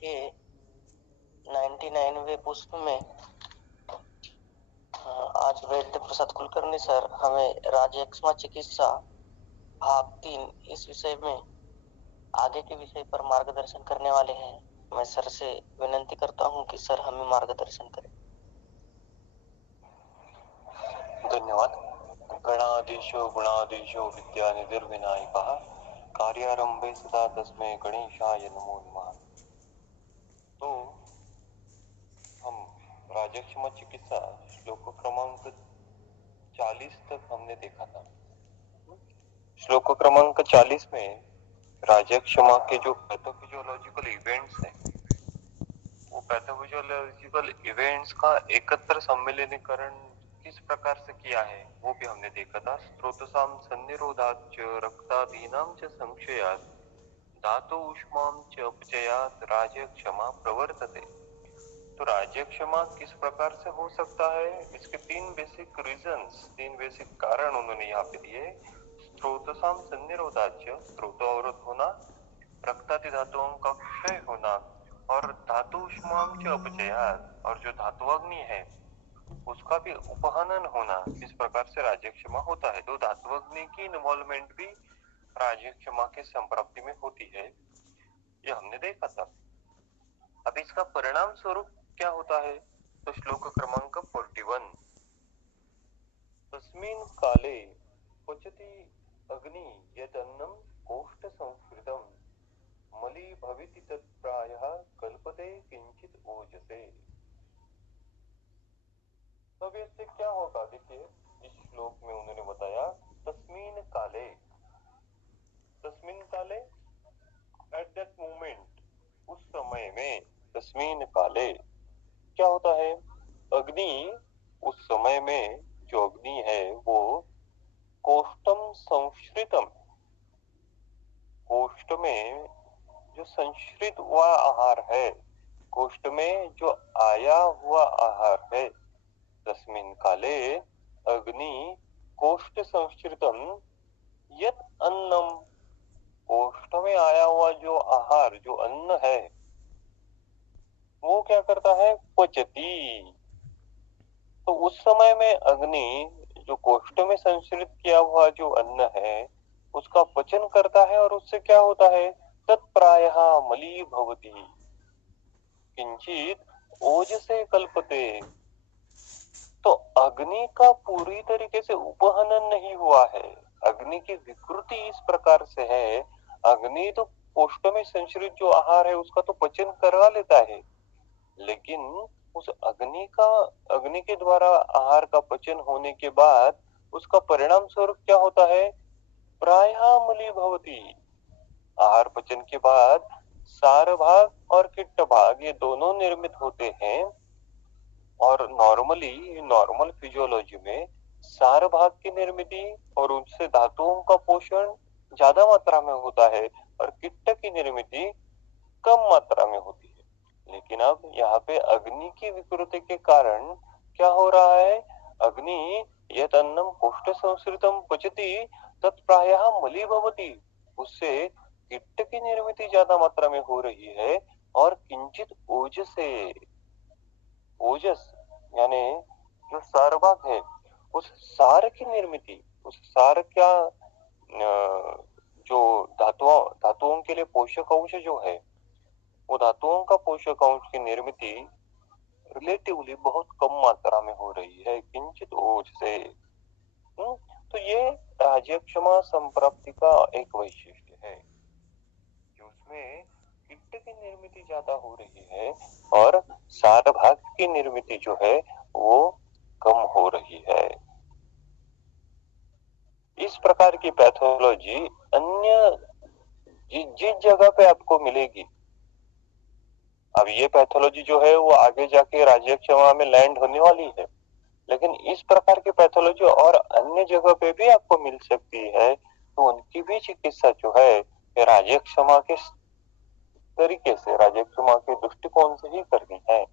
के 99वें पुष्प में आज वैद्य प्रसाद कुलकर्णी सर हमें राजयक्ष्मा चिकित्सा भाग 3 इस विषय में आगे के विषय पर मार्गदर्शन करने वाले हैं। मैं सर से विनंती करता हूं कि सर हमें मार्गदर्शन करें। धन्यवाद। गणाधीशो गुणाधीशो विद्यानिधिर्विनायकः कार्यारंभे सदा तस्मै गणेशाय नमो नमः। तो हम राजयक्ष्मा चिकित्सा श्लोक क्रमांक 40 तक हमने देखा था। श्लोक क्रमांक 40 में राजयक्ष्मा के जो पैथोफिजियोलॉजिकल इवेंट्स हैं, वो पैथोफिजियोलॉजिकल इवेंट्स का एकत्र सम्मिलनीकरण किस प्रकार से किया है वो भी हमने देखा था। स्त्रोतसाम सन्निरोधाच रक्तादीनां च संशयात् धातु उष्मां च अपचयात् राजयक्षमा प्रवर्तते। तो राजयक्षमा किस प्रकार से हो सकता है, इसके तीन बेसिक रीजंस, तीन बेसिक कारण उन्होंने यहाँ पे दिए। स्त्रोतसाम सन्निरोधाच, स्त्रोत अवरोध होना, रक्तादि धातुओं का क्षय होना और धातु उष्मां च अपचयात्, और जो धातुअग्नि है उसका भी उपहनन होना, इस प्रकार से राजयक्षमा होता है। तो धातुअग्नि की इन्वॉल्वमेंट भी राजयक्षमा के संप्राप्ति में होती है, ये हमने देखा था। अब इसका परिणाम स्वरूप क्या होता है, तो श्लोक क्रमांक 41, तस्मिन् काले पचति अग्नि यदन्नं कोष्ठ संस्कृतम मली भविति तत्प्रायः कल्पते किंचित ओजसे। तब इससे क्या होगा, देखिए इस श्लोक में उन्होंने बताया तस्मिन् काले, तस्मिन् काले एट दैट मोमेंट, उस समय में, तस्मिन् काले क्या होता है, अग्नि उस समय में, जो अग्नि है वो कोष्ठम संश्रितम, कोष्ठ में जो संश्रित हुआ आहार है, कोष्ठ में जो आया हुआ आहार है, तस्मिन् काले अग्नि कोष्ठ संश्रितम यत् अन्नम, कोष्ठ में आया हुआ जो आहार, जो अन्न है, वो क्या करता है, पचती। तो उस समय में अग्नि जो कोष्ठ में संश्रित किया हुआ जो अन्न है उसका पचन करता है, और उससे क्या होता है, तत्प्रायः मली भवति किंचित ओजसे कल्पते। तो अग्नि का पूरी तरीके से उपहनन नहीं हुआ है, अग्नि की विकृति इस प्रकार से है, अग्नि तो कोष्ठ में संश्रित जो आहार है उसका तो पचन करवा लेता है, लेकिन उस अग्नि के द्वारा आहार का पचन होने के बाद उसका परिणाम स्वरूप क्या होता है, प्रायः मली भवति, आहार पचन के बाद सार भाग और किट्ट भाग ये दोनों निर्मित होते हैं। और नॉर्मल फिजियोलॉजी में सार भाग की निर्मिति और उनसे धातुओं का पोषण ज्यादा मात्रा में होता है और किट्ट की निर्मिति कम मात्रा में होती है। लेकिन अब यहाँ पे अग्नि की विकृति के कारण क्या हो रहा है, अग्नि यत् अन्नम कोष्ठ संस्कृतम पचति तत्प्रायः मली भवति, उससे किट्ट की निर्मिति ज्यादा मात्रा में हो रही है और किंचित ओजसे, ओजस यानी जो सार भाग है उस सार की निर्मिति, उस सार क्या जो धातुओं के लिए पोषक अंश जो है, वो धातुओं का पोषक अंश की निर्मिति रिलेटिवली बहुत कम मात्रा में हो रही है, किंचित ओज से। तो ये राजयक्षमा संप्राप्ति का एक वैशिष्ट्य है कि उसमें किट्ट की निर्मिति ज्यादा हो रही है और सार भाग की निर्मिति जो है वो कम हो रही है। इस प्रकार की पैथोलॉजी अन्य जिस जगह पे आपको मिलेगी, अब ये पैथोलॉजी जो है वो आगे जाके राजयक्षमा में लैंड होने वाली है, लेकिन इस प्रकार की पैथोलॉजी और अन्य जगह पे भी आपको मिल सकती है, तो उनकी भी चिकित्सा जो है राजयक्षमा के तरीके से, राजयक्षमा के दृष्टिकोण से ही करनी है।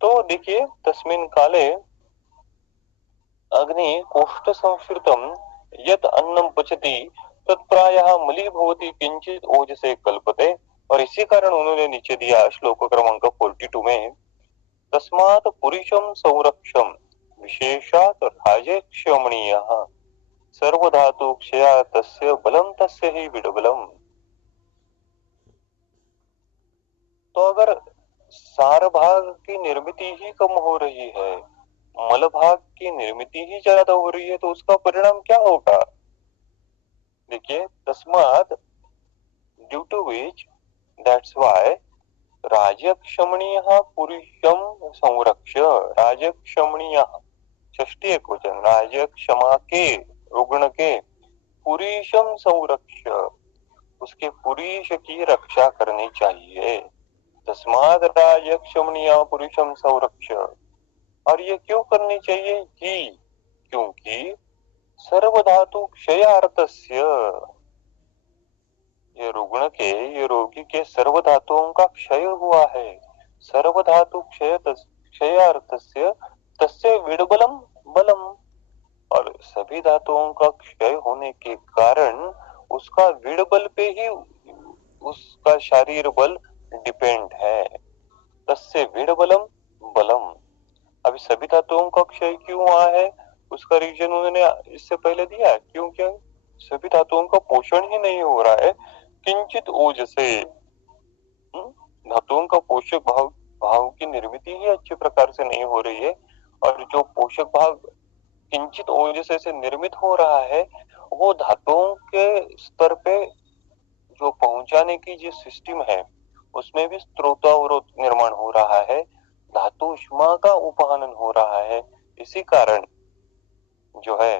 तो देखिए तस्मिन् काले अग्नि कोष्ठ संस्कृतम यत् अन्नम पचति तत्प्रायः मली भवति किंचित ओजसे कल्पते। और इसी कारण उन्होंने नीचे दिया श्लोक क्रमांक 42 में, तस्मात् पुरुषं संरक्षम विशेषात् राजक्षमणीयः सर्वधातु क्षया तस्य बलम तस्य ही विडबलम। तो अगर सार भाग की निर्मिति ही कम हो रही है, मल भाग की निर्मिति ही ज्यादा हो रही है, तो उसका परिणाम क्या होगा? देखिए, तस्मात् due to which, that's why राजक्षमणीयः पुरुषं संरक्ष्य, राजक्षमणीयः षष्ठी एकवचन, राजक्षमा के, रुग्ण के, पुरुषं संरक्ष्य, उसके पुरुष की रक्षा करनी चाहिए। तस्मात् राजक्षमणीय पुरुषं संरक्ष्य। और ये क्यों करनी चाहिए जी? क्योंकि सर्वधातु क्षयार्थस्य, ये रुग्ण के, ये रोगी के सर्व धातुओं का क्षय हुआ है। सर्वधातु क्षयार्थस्य तस्य विडबलम बलम, और सभी धातुओं का क्षय होने के कारण उसका विडबल पे ही उसका शारीर बल डिपेंड है। तस्य विडबलम बलम। अभी सभी धातुओं का क्षय क्यों हुआ है, उसका रीजन उन्होंने इससे पहले दिया। क्यों? क्या सभी धातुओं का पोषण ही नहीं हो रहा है किंचित ओजसे। धातुओं का पोषक भाव की निर्मिति ही अच्छे प्रकार से नहीं हो रही है, और जो पोषक भाग किंचित ओजसे से निर्मित हो रहा है, वो धातुओं के स्तर पे जो पहुंचाने की जो सिस्टम है, उसमें भी स्त्रोतावरोध निर्माण हो रहा है, धातु ऊष्मा का उपहनन हो रहा है। इसी कारण जो है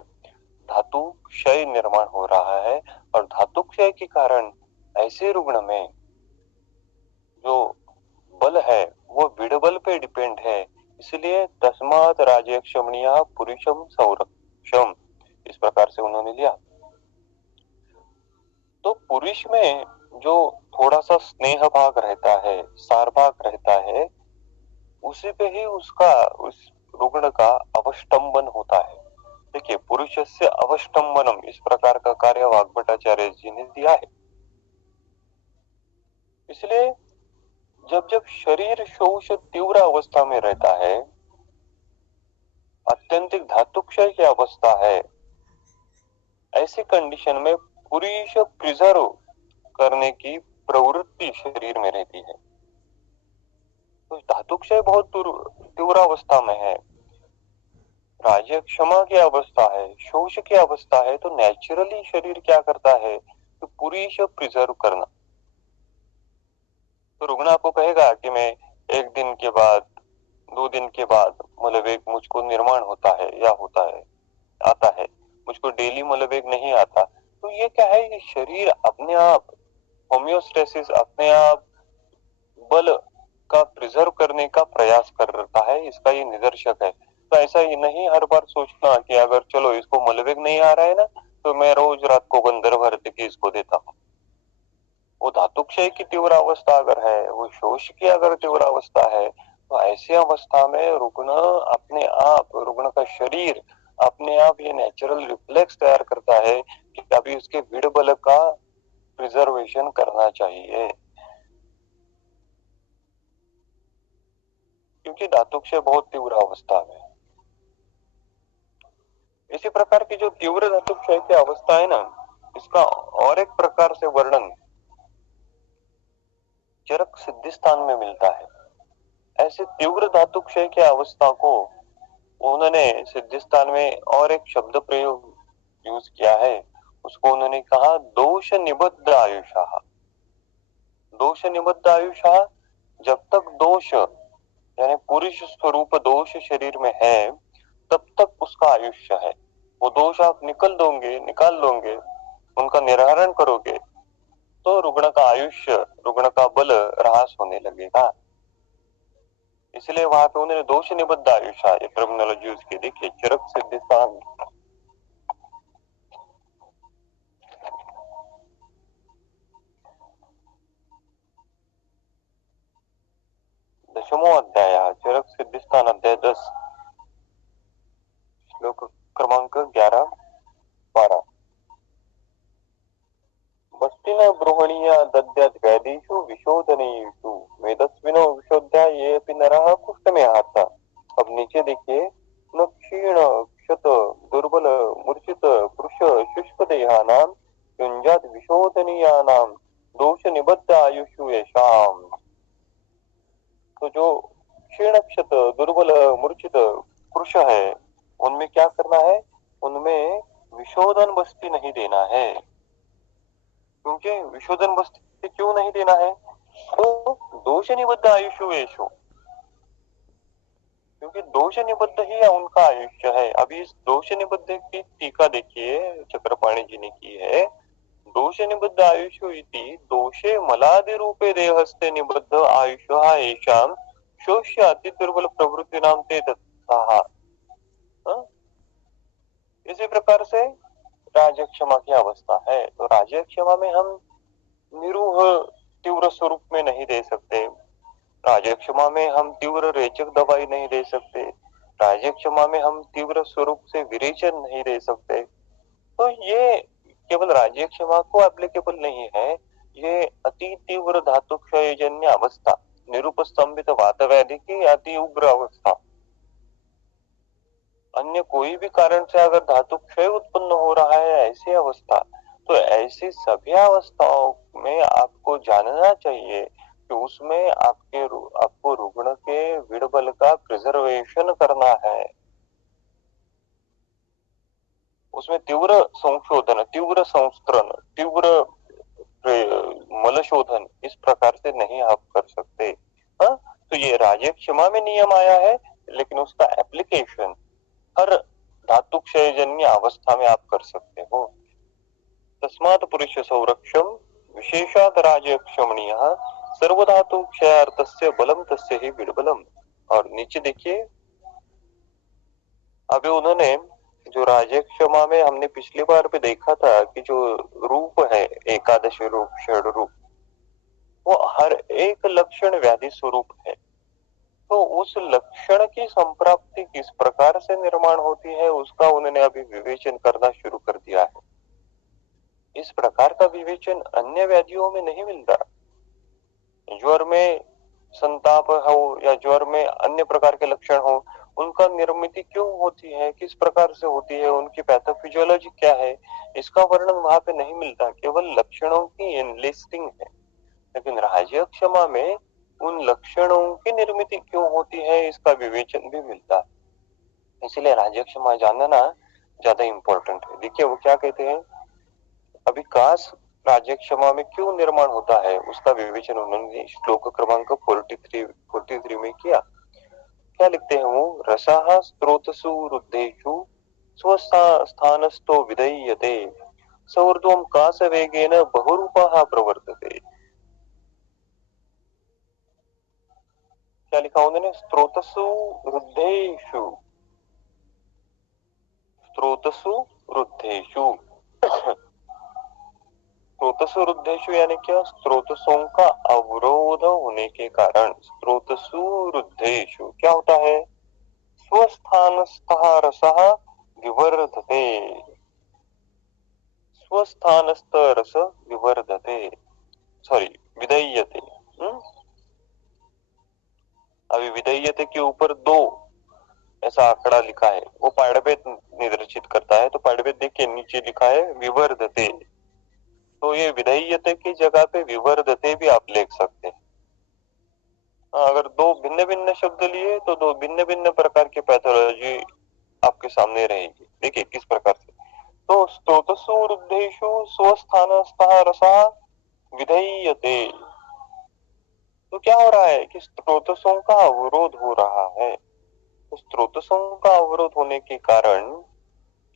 धातु क्षय निर्माण हो रहा है, और धातु क्षय के कारण ऐसे रुग्ण में जो बल है वो विडबल पे डिपेंड है। इसलिए तस्मात् राजक्षमणीय पुरुषम संरक्षम, इस प्रकार से उन्होंने लिया। तो पुरुष में जो थोड़ा सा स्नेह भाग रहता है, सार भाग रहता है, उसी पे ही उसका, उस रुग्ण का अवष्टंबन होता है। देखिए, पुरुष से अवष्टंबनम, इस प्रकार का कार्य वाग्भटाचार्य जी ने दिया है। इसलिए जब जब शरीर शोष तीव्र अवस्था में रहता है, अत्यंतिक धातु क्षय की अवस्था है, ऐसी कंडीशन में पुरुष प्रिजर्व करने की प्रवृत्ति शरीर में रहती है। तो धातु क्षय बहुत तीव्र अवस्था में है, राज्य क्षमा की अवस्था है, शोष की अवस्था है, तो नेचुरली शरीर क्या करता है तो पुरुष प्रिजर्व करना। तो रुग्ण आपको कहेगा कि मैं एक दिन के बाद, 2 दिन के बाद मलबेग मुझको निर्माण होता है या होता है, आता है, मुझको डेली मलबेग नहीं आता। तो ये क्या है, ये शरीर अपने आप होम्योस्टेसिस, अपने आप बल का प्रिजर्व करने का प्रयास कर रहा है, इसका ये निदर्शक है। तो ऐसा ही नहीं हर बार सोचना कि अगर चलो इसको मलबेग नहीं आ रहा है ना, तो मैं रोज रात को गंधर्व आरती इसको देता हूँ। वो धातु क्षय की तीव्र अवस्था अगर है, वो शोष की अगर तीव्र अवस्था है, तो ऐसी अवस्था में रुग्ण अपने आप, रुग्ण का शरीर अपने आप ये नेचुरल रिफ्लेक्स तैयार करता है कि अभी उसके विडबल का प्रिजर्वेशन करना चाहिए, क्योंकि धातु क्षय बहुत तीव्र अवस्था में। इसी प्रकार की जो तीव्र धातु क्षय की अवस्था है ना, इसका और एक प्रकार से वर्णन चरक सिद्धिस्थान में मिलता है। ऐसे तीव्र धातु क्षय की अवस्था को उन्होंने सिद्धिस्थान में और एक शब्द प्रयोग यूज किया है, उसको उन्होंने कहा दोष निबद्ध आयुषा। दोष निबद्ध आयुषा, जब तक दोष यानी पुरुष स्वरूप दोष शरीर में है, तब तक उसका आयुष्य है। वो दोष आप निकाल दोगे, उनका निराकरण करोगे, तो रुग्ण का आयुष्य, रुग्ण का बल ह्रास होने लगेगा। इसलिए वहां पे उन्होंने दोष निबद्ध आयुषा ये टर्मिनोलॉजी यूज की। देखिए, चरक सिद्धिस्थान दशमो अध्याय, चरक सिद्धिस्थान अध्याय 10, श्लोक क्रमांक 11-12। बस वृष्टिन बृहणीया दद्यात् वैदेषु विशोधनेषु मेदस्विनो विशोध्या ये अपि नरः पुष्टमेहार्था। अब नीचे देखिए, न क्षीण क्षत दुर्बल मूर्छित पुरुष शुष्क देहानां युञ्जात् विशोधनीयानां दोष निबद्ध आयुषु येषाम्। तो जो क्षीण क्षत दुर्बल मूर्छित पुरुष है, उनमें क्या करना है? उनमें विशोधन बस्ती नहीं देना है। क्योंकि विशोधन बस्ती क्यों नहीं देना है? तो दोष निबद्ध आयुषु येषु, क्योंकि दोष निबद्ध ही उनका आयुष्य है। अभी इस दोष निबद्ध की टीका देखिए, चक्रपाणी जी ने की है। दोष निबद्ध आयुषु इति दोषे मलादि रूपे देहस्ते निबद्ध आयुषः येषां शोष्य अति दुर्बल प्रवृत्तिनां ते तत्तः। इसी प्रकार से राजय क्षमा की अवस्था है। तो राजय क्षमा में हम निरूह तीव्र स्वरूप में नहीं दे सकते, राजय क्षमा में हम तीव्र रेचक दवाई नहीं दे सकते, राजय क्षमा में हम तीव्र स्वरूप से विरेचन नहीं दे सकते। तो ये केवल राजय क्षमा को एप्लीकेबल नहीं है, ये अति तीव्र धातु क्षयजन्य अवस्था, निरुपस्तंभित वातव्याधि की अति उग्र अवस्था, अन्य कोई भी कारण से अगर धातु क्षय उत्पन्न हो रहा है ऐसी अवस्था, तो ऐसी सभी अवस्थाओं में आपको जानना चाहिए कि उसमें आपको रुग्ण के विड़बल का प्रिजर्वेशन करना है। उसमें तीव्र संशोधन, तीव्र संस्तरण, तीव्र मलशोधन इस प्रकार से नहीं आप कर सकते। तो ये राजय क्षमा में नियम आया है, लेकिन उसका एप्लीकेशन हर धातु क्षयजन्य अवस्था में आप कर सकते हो। तस्मात् पुरुष संरक्षम विशेषात राजय क्षमणीयः सर्वधातु क्षयार्थस्य बलम तस्य ही विड़बलम। और नीचे देखिए, अभी उन्होंने जो राजय क्षमा में हमने पिछली बार भी देखा था कि जो रूप है एकादश रूप षड रूप, वो हर एक लक्षण व्याधि स्वरूप है। तो उस लक्षण की संप्राप्ति किस प्रकार से निर्माण होती है उसका उन्होंने अभी विवेचन करना शुरू कर दिया है। इस प्रकार का विवेचन अन्य व्याधियों में नहीं मिलता। ज्वर में संताप हो या ज्वर में अन्य प्रकार के लक्षण हो, उनका निर्मिति क्यों होती है, किस प्रकार से होती है, उनकी पैथोफिजियोलॉजी क्या है, इसका वर्णन वहां पे नहीं मिलता, केवल लक्षणों की एनलिस्टिंग है। लेकिन राजय क्षमा में उन लक्षणों की निर्मिति क्यों होती है इसका विवेचन भी मिलता है। इसलिए राजय क्षमा जानना ज्यादा इंपॉर्टेंट है। देखिए वो क्या कहते हैं, अभिकाश राजय क्षमा में क्यों निर्माण होता है उसका विवेचन उन्होंने श्लोक क्रमांक 43 में किया। क्या लिखते हैं वो, रसः स्त्रोतसु रुद्धेषु स्वस्थानस्थो विधीयते सौर्ध्वं कासवेगेन बहुरूपः प्रवर्तते। क्या लिखा उन्होंने, स्त्रोतसु रुद्धेषु, स्त्रोतसु रुद्धेषु। स्त्रोतसु रुद्धेषु यानी क्या, स्त्रोतसों का अवरोध होने के कारण स्त्रोतसु रुद्धेषु क्या होता है, स्वस्थानस्थः रसः विवर्धते, स्वस्थानस्थ रस विवर्धते, सॉरी विधीयते। अभी विधेयते के ऊपर 2 ऐसा आंकड़ा लिखा है, वो पाठभेद निर्देशित करता है। तो पाठभेद देखिए नीचे लिखा है विवर्धते, तो ये विधेयते की जगह पे विवर्धते भी आप लिख सकते हैं। अगर 2 भिन्न भिन्न शब्द लिए तो 2 भिन्न भिन्न प्रकार की पैथोलॉजी आपके सामने रहेगी। देखिए किस प्रकार से, तो स्त्रोतसु रुद्धेषु स्वस्थानस्थः रसः विधीयते, तो क्या हो रहा है कि स्त्रोतसों का अवरोध हो रहा है। तो स्त्रोतसों का अवरोध होने के कारण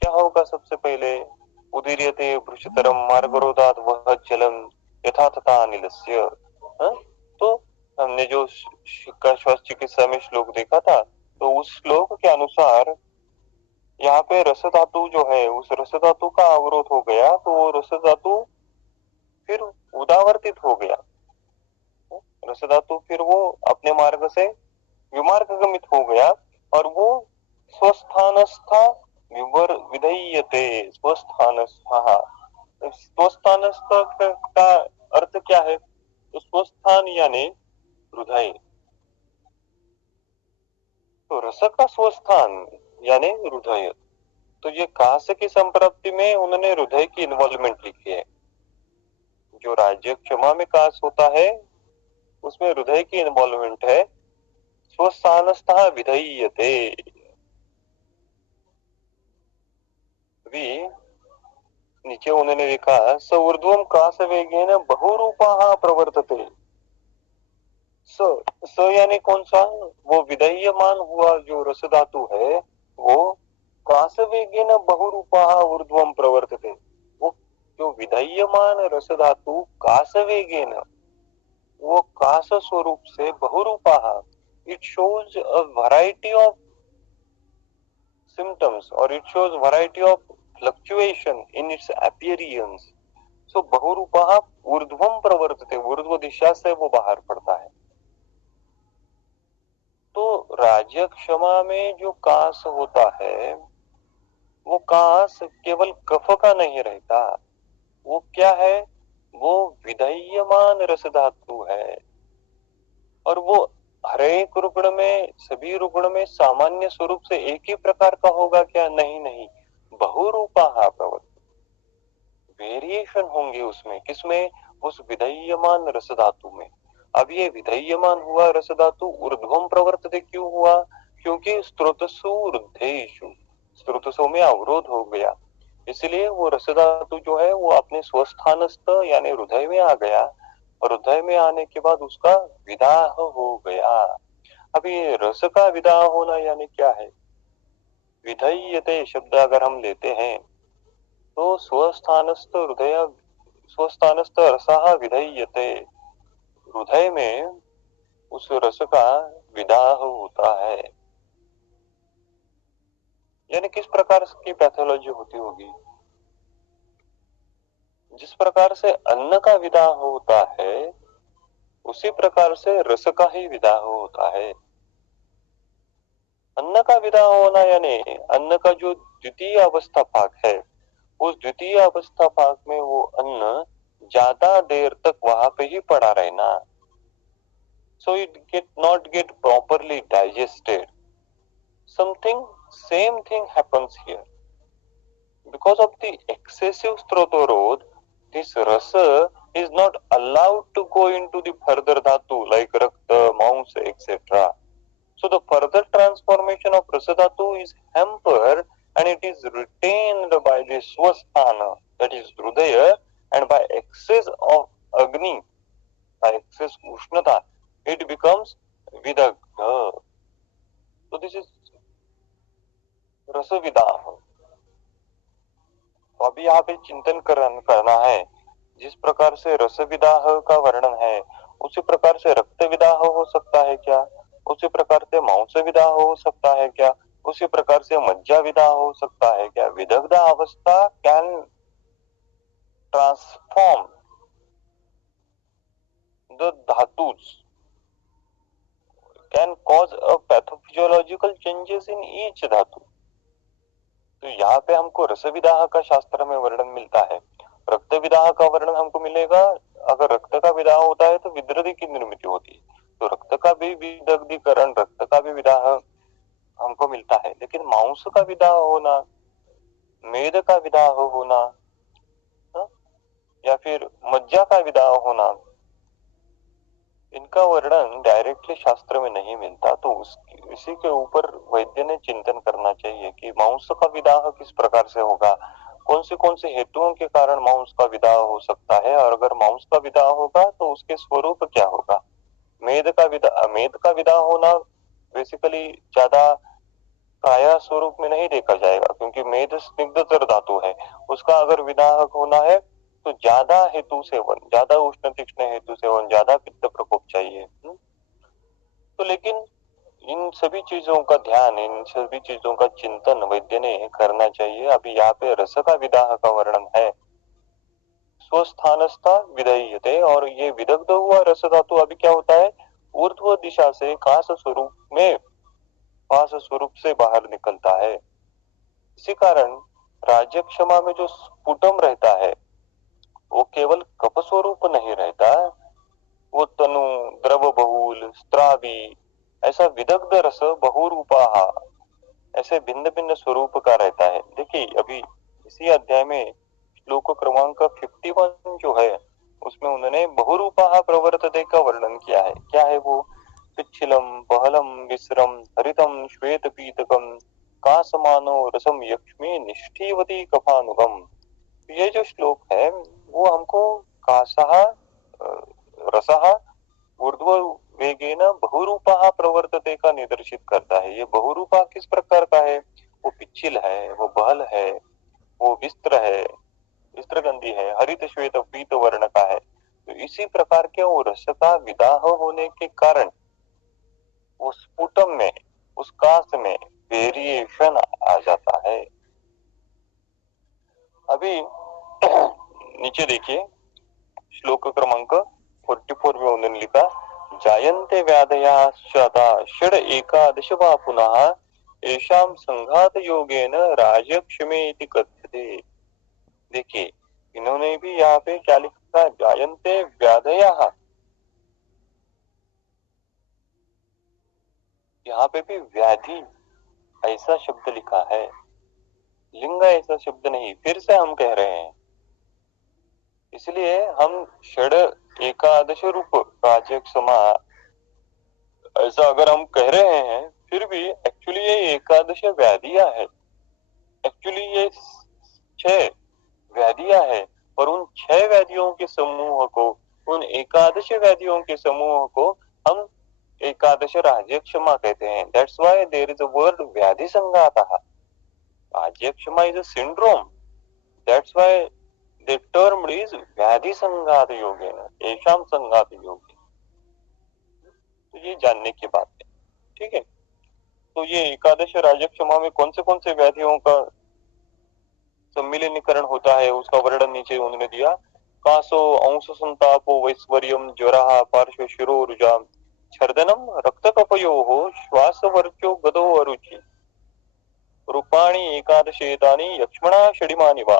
क्या होगा, सबसे पहले उदीर्यते भ्रुशतरम मार्गरोधात् वह जलम यथा तथा अनिलस्य। तो हमने जो श्वास चिकित्सा में श्लोक देखा था, तो उस श्लोक के अनुसार यहाँ पे रस धातु जो है, उस रस धातु का अवरोध हो गया, तो वो रस धातु फिर उदावर्तित हो गया, रस धातु फिर वो अपने मार्ग से विमार्गगमित हो गया, और वो स्वस्थानस्थ विधीयते, स्वस्थानस्थ स्वस्थानस्थ का अर्थ क्या है? तो स्वस्थान यानी हृदय, तो रस का स्वस्थान यानी हृदय। तो ये कास की संप्राप्ति में उन्होंने हृदय की इन्वॉल्वमेंट लिखी है। जो राज्य क्षमा में कास होता है उसमें हृदय की इन्वॉल्वमेंट है। स्वस्थानस्थः विधीयते। अभी नीचे उन्होंने लिखा स ऊर्ध्वं कास वेगेन बहुरूपाः प्रवर्तते। स यानी कौन सा? वो विधेयमान हुआ जो रस धातु है वो कास वेगेन बहुरूपाः ऊर्ध्वं प्रवर्तते। वो जो विधेयमान रस धातु कास वेगेन, वो कास स्वरूप से बहुरूपाः, it shows a variety of symptoms or it shows variety of fluctuation in its appearance. So बहुरूपः ऊर्ध्वम प्रवर्तते, ऊर्ध्व दिशा से वो बाहर पड़ता है। तो राज्य क्षमा में जो कास होता है वो कास केवल कफ का नहीं रहता, वो क्या है? वो विधेयमान रस धातु है। और वो हर एक रुग्ण में, सभी रुग्ण में सामान्य स्वरूप से एक ही प्रकार का होगा क्या? नहीं नहीं, बहुरूपाः प्रवर्तते, वेरिएशन होंगे उसमें। किसमें? उस विधेयमान रस धातु में। अब ये विधेयमान हुआ रस धातु ऊर्ध्वम प्रवर्तते क्यों हुआ? क्योंकि स्रोतसु ऊर्ध्वेषु, स्रोतसों में अवरोध हो गया, इसलिए वो रस धातु जो है वो अपने स्वस्थानस्थ यानी हृदय में आ गया, और हृदय में आने के बाद उसका विदाह हो गया। अब ये रस का विदाह होना यानी क्या है? विधेयते शब्द अगर हम लेते हैं तो स्वस्थानस्थ हृदय, स्वस्थानस्थ रसः विधेयते, हृदय में उस रस का विदाह होता है। यानी किस प्रकार की पैथोलॉजी होती होगी? जिस प्रकार से अन्न का विदाह होता है उसी प्रकार से रस का ही विदाह होता है। अन्न का विदाह होना यानी अन्न का जो द्वितीय अवस्था भाग है, उस द्वितीय अवस्था भाग में वो अन्न ज्यादा देर तक वहां पे ही पड़ा रहना, so it not get properly digested. Something same thing happens here. Because of the excessive strotorod, this rasa is not allowed to go into the further dhatu like rakta, mauns, etc. So the further transformation of rasa dhatu is hampered and it is retained by the swasthana, that is hrudaya, and by excess of agni, by excess ushnata, it becomes vidagdha. So this is रस विदाह। तो अभी यहाँ पे चिंतन करना है, जिस प्रकार से रस विदाह का वर्णन है उसी प्रकार से रक्त विदाह हो सकता है क्या? उसी प्रकार से मांस विदाह हो सकता है क्या? उसी प्रकार से मज्जा विदाह हो सकता है क्या? विदग्ध अवस्था कैन ट्रांसफॉर्म द धातुस, can cause a pathophysiological changes in each धातु। तो यहाँ पे हमको रस विदाह का शास्त्र में वर्णन मिलता है, रक्त विदाह का वर्णन हमको मिलेगा। अगर रक्त का विदाह होता है तो विद्रदी की निर्मित होती है, तो रक्त का भी विदग्धीकरण, रक्त का भी विदाह हमको मिलता है। लेकिन मांस का विदाह होना, मेद का विदाह होना, या फिर मज्जा का विदाह होना, इनका वर्णन डायरेक्टली शास्त्र में नहीं मिलता। तो इसी के ऊपर वैद्य ने चिंतन करना चाहिए कि मांस का विदाह किस प्रकार से होगा, कौन से हेतुओं के कारण मांस का विदाह हो सकता है, और अगर मांस का विदाह होगा तो उसके स्वरूप क्या होगा। मेद का विदाह होना बेसिकली ज्यादा प्राय स्वरूप में नहीं देखा जाएगा, क्योंकि मेद स्निग्धतर धातु है, उसका अगर विदाह होना है तो ज्यादा हेतु सेवन, ज्यादा उष्ण तीक्ष्ण हेतु सेवन, ज्यादा पित्त प्रकोप चाहिए। तो लेकिन इन सभी चीजों का ध्यान, इन सभी चीजों का चिंतन वैद्य ने करना चाहिए। अभी यहाँ पे रस का विदाह का वर्णन है, स्वस्थानस्था विधेयते, और ये विदग्ध हुआ रस धातु अभी क्या होता है? ऊर्ध्व दिशा से कास स्वरूप में, कास स्वरूप से बाहर निकलता है। इसी कारण राज्य क्षमा में जो स्फुटम रहता है, वो केवल कप स्वरूप नहीं रहता, वो तनु, द्रव बहुल, स्त्रावी, ऐसा विदग्ध रस बहुरूपाहा, ऐसे भिन्न भिन्न स्वरूप का रहता है। देखिए अभी इसी अध्याय में श्लोक क्रमांक 51 जो है उसमें उन्होंने बहुरूपाहा प्रवर्तते का वर्णन किया है। क्या है वो? पिच्छिलम, बहलम, मिश्रम, हरितम, श्वेत पीतकम, कासमानो रसम यक्ष्मी निष्ठीवती कफानुगम। ये जो श्लोक है वो हमको कासः रसः ऊर्ध्व वेगेन बहुरूपः प्रवर्तते का निर्देशित करता है। ये बहुरूपा किस प्रकार का है? वो पिच्छिल है, वो बहल है, वो विस्त्र है, विस्त्रगंधी है, हरित श्वेत पीत वर्ण का है। तो इसी प्रकार के वो रस का विदाह होने के कारण उस स्फुटम में, उस कास में वेरिएशन आ जाता है। अभी नीचे देखिए श्लोक क्रमांक 44 में उन्होंने लिखा, जायन्ते व्याधया शता षड एकादश वा पुनः येषां संघात योगेन राजक्षमे इति कथ्यते। देखिए इन्होंने भी यहाँ पे क्या लिखा? जायन्ते व्याधया, यहाँ पे भी व्याधि ऐसा शब्द लिखा है, लिंग ऐसा शब्द नहीं। फिर से हम कह रहे हैं, इसलिए हम षड एकादश रूप राजक्षमा ऐसा अगर हम कह रहे हैं, फिर भी एक्चुअली ये एकादश व्याधियां है, एक्चुअली ये 6 व्याधियां है। और उन 6 व्याधियों के समूह को, उन एकादश व्याधियों के समूह को हम एकादश राज्यक्षमा कहते हैं। That's why there is a word व्याधि संघातः। राज्यक्षमा is a syndrome, that's why the term is व्याधि संघात योगेन, येषां संघात योगेन। तो ये जानने की बात है, ठीक है। तो ये एकादश राज्यक्षमा में कौन से व्याधियों का सम्मिलनीकरण होता है उसका वर्णन नीचे उन्होंने दिया। कासो, अंश संतापो, वैश्वर्यम, ज्वरः, पार्श्व शिरोरुजाम, छर्दनम, रक्तकपयोः, श्वासवर्चो गदो अरुचि, रूपाणि एकादशेतानि यक्ष्मणा षडिमानि वा।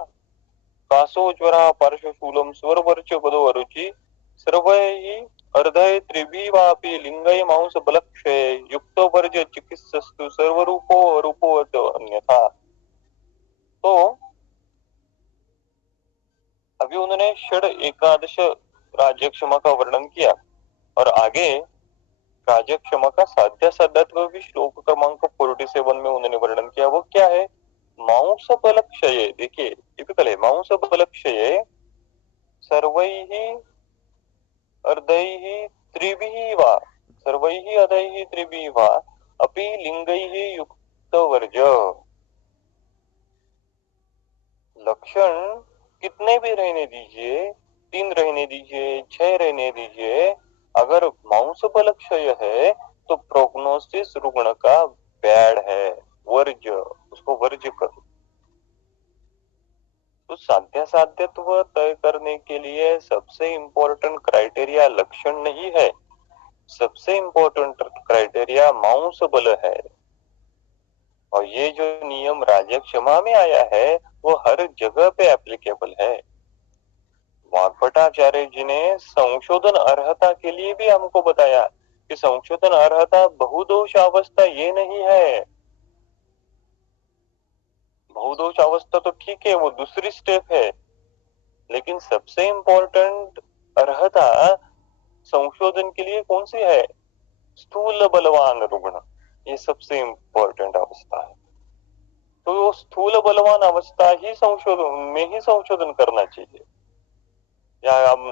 कासो, ज्वरः, पार्श्वशूलम, स्वरवर्चो गदो अरुचि, सर्वैः अर्धै त्रिभिः वापि लिंगै मांस बलक्षये युक्तो वर्ज चिकित्सस्तु सर्वरूपो अरूपो अन्यथा। तो अभी उन्होंने षड एकादश राज्यक्षमा का वर्णन किया और आगे राज्यक्षमा का साध्य साध्यत्व भी श्लोक क्रमांक 47 में उन्होंने वर्णन किया। वो क्या है? मांस बलक्षये। देखिए टिपिकल है, मांस बलक्षये सर्वैः अर्धैः त्रिभिः वा, सर्वैः अर्धैः त्रिभिः वा अपि लिंगैः युक्त वर्ज। लक्षण कितने भी रहने दीजिए, 3 रहने दीजिए, 6 रहने दीजिए, अगर मांस बलक्षय है तो प्रोग्नोसिस रुग्ण का बैड है, वर्ज, उसको वर्ज करो। तो साध्य साध्यत्व तय करने के लिए सबसे इंपॉर्टेंट क्राइटेरिया लक्षण नहीं है, सबसे इंपॉर्टेंट क्राइटेरिया मांस बल है। और ये जो नियम राज्यक्षमा में आया है वो हर जगह पे एप्लीकेबल है। वाग्भटाचार्य जी ने संशोधन अर्हता के लिए भी हमको बताया कि संशोधन अर्हता बहुदोष अवस्था ये नहीं है। बहुदोष अवस्था तो ठीक है, वो दूसरी स्टेप है, लेकिन सबसे इंपॉर्टेंट अर्हता संशोधन के लिए कौन सी है? स्थूल बलवान रुग्ण, ये सबसे इंपॉर्टेंट अवस्था है। तो वो स्थूल बलवान अवस्था ही संशोधन करना चाहिए, या हम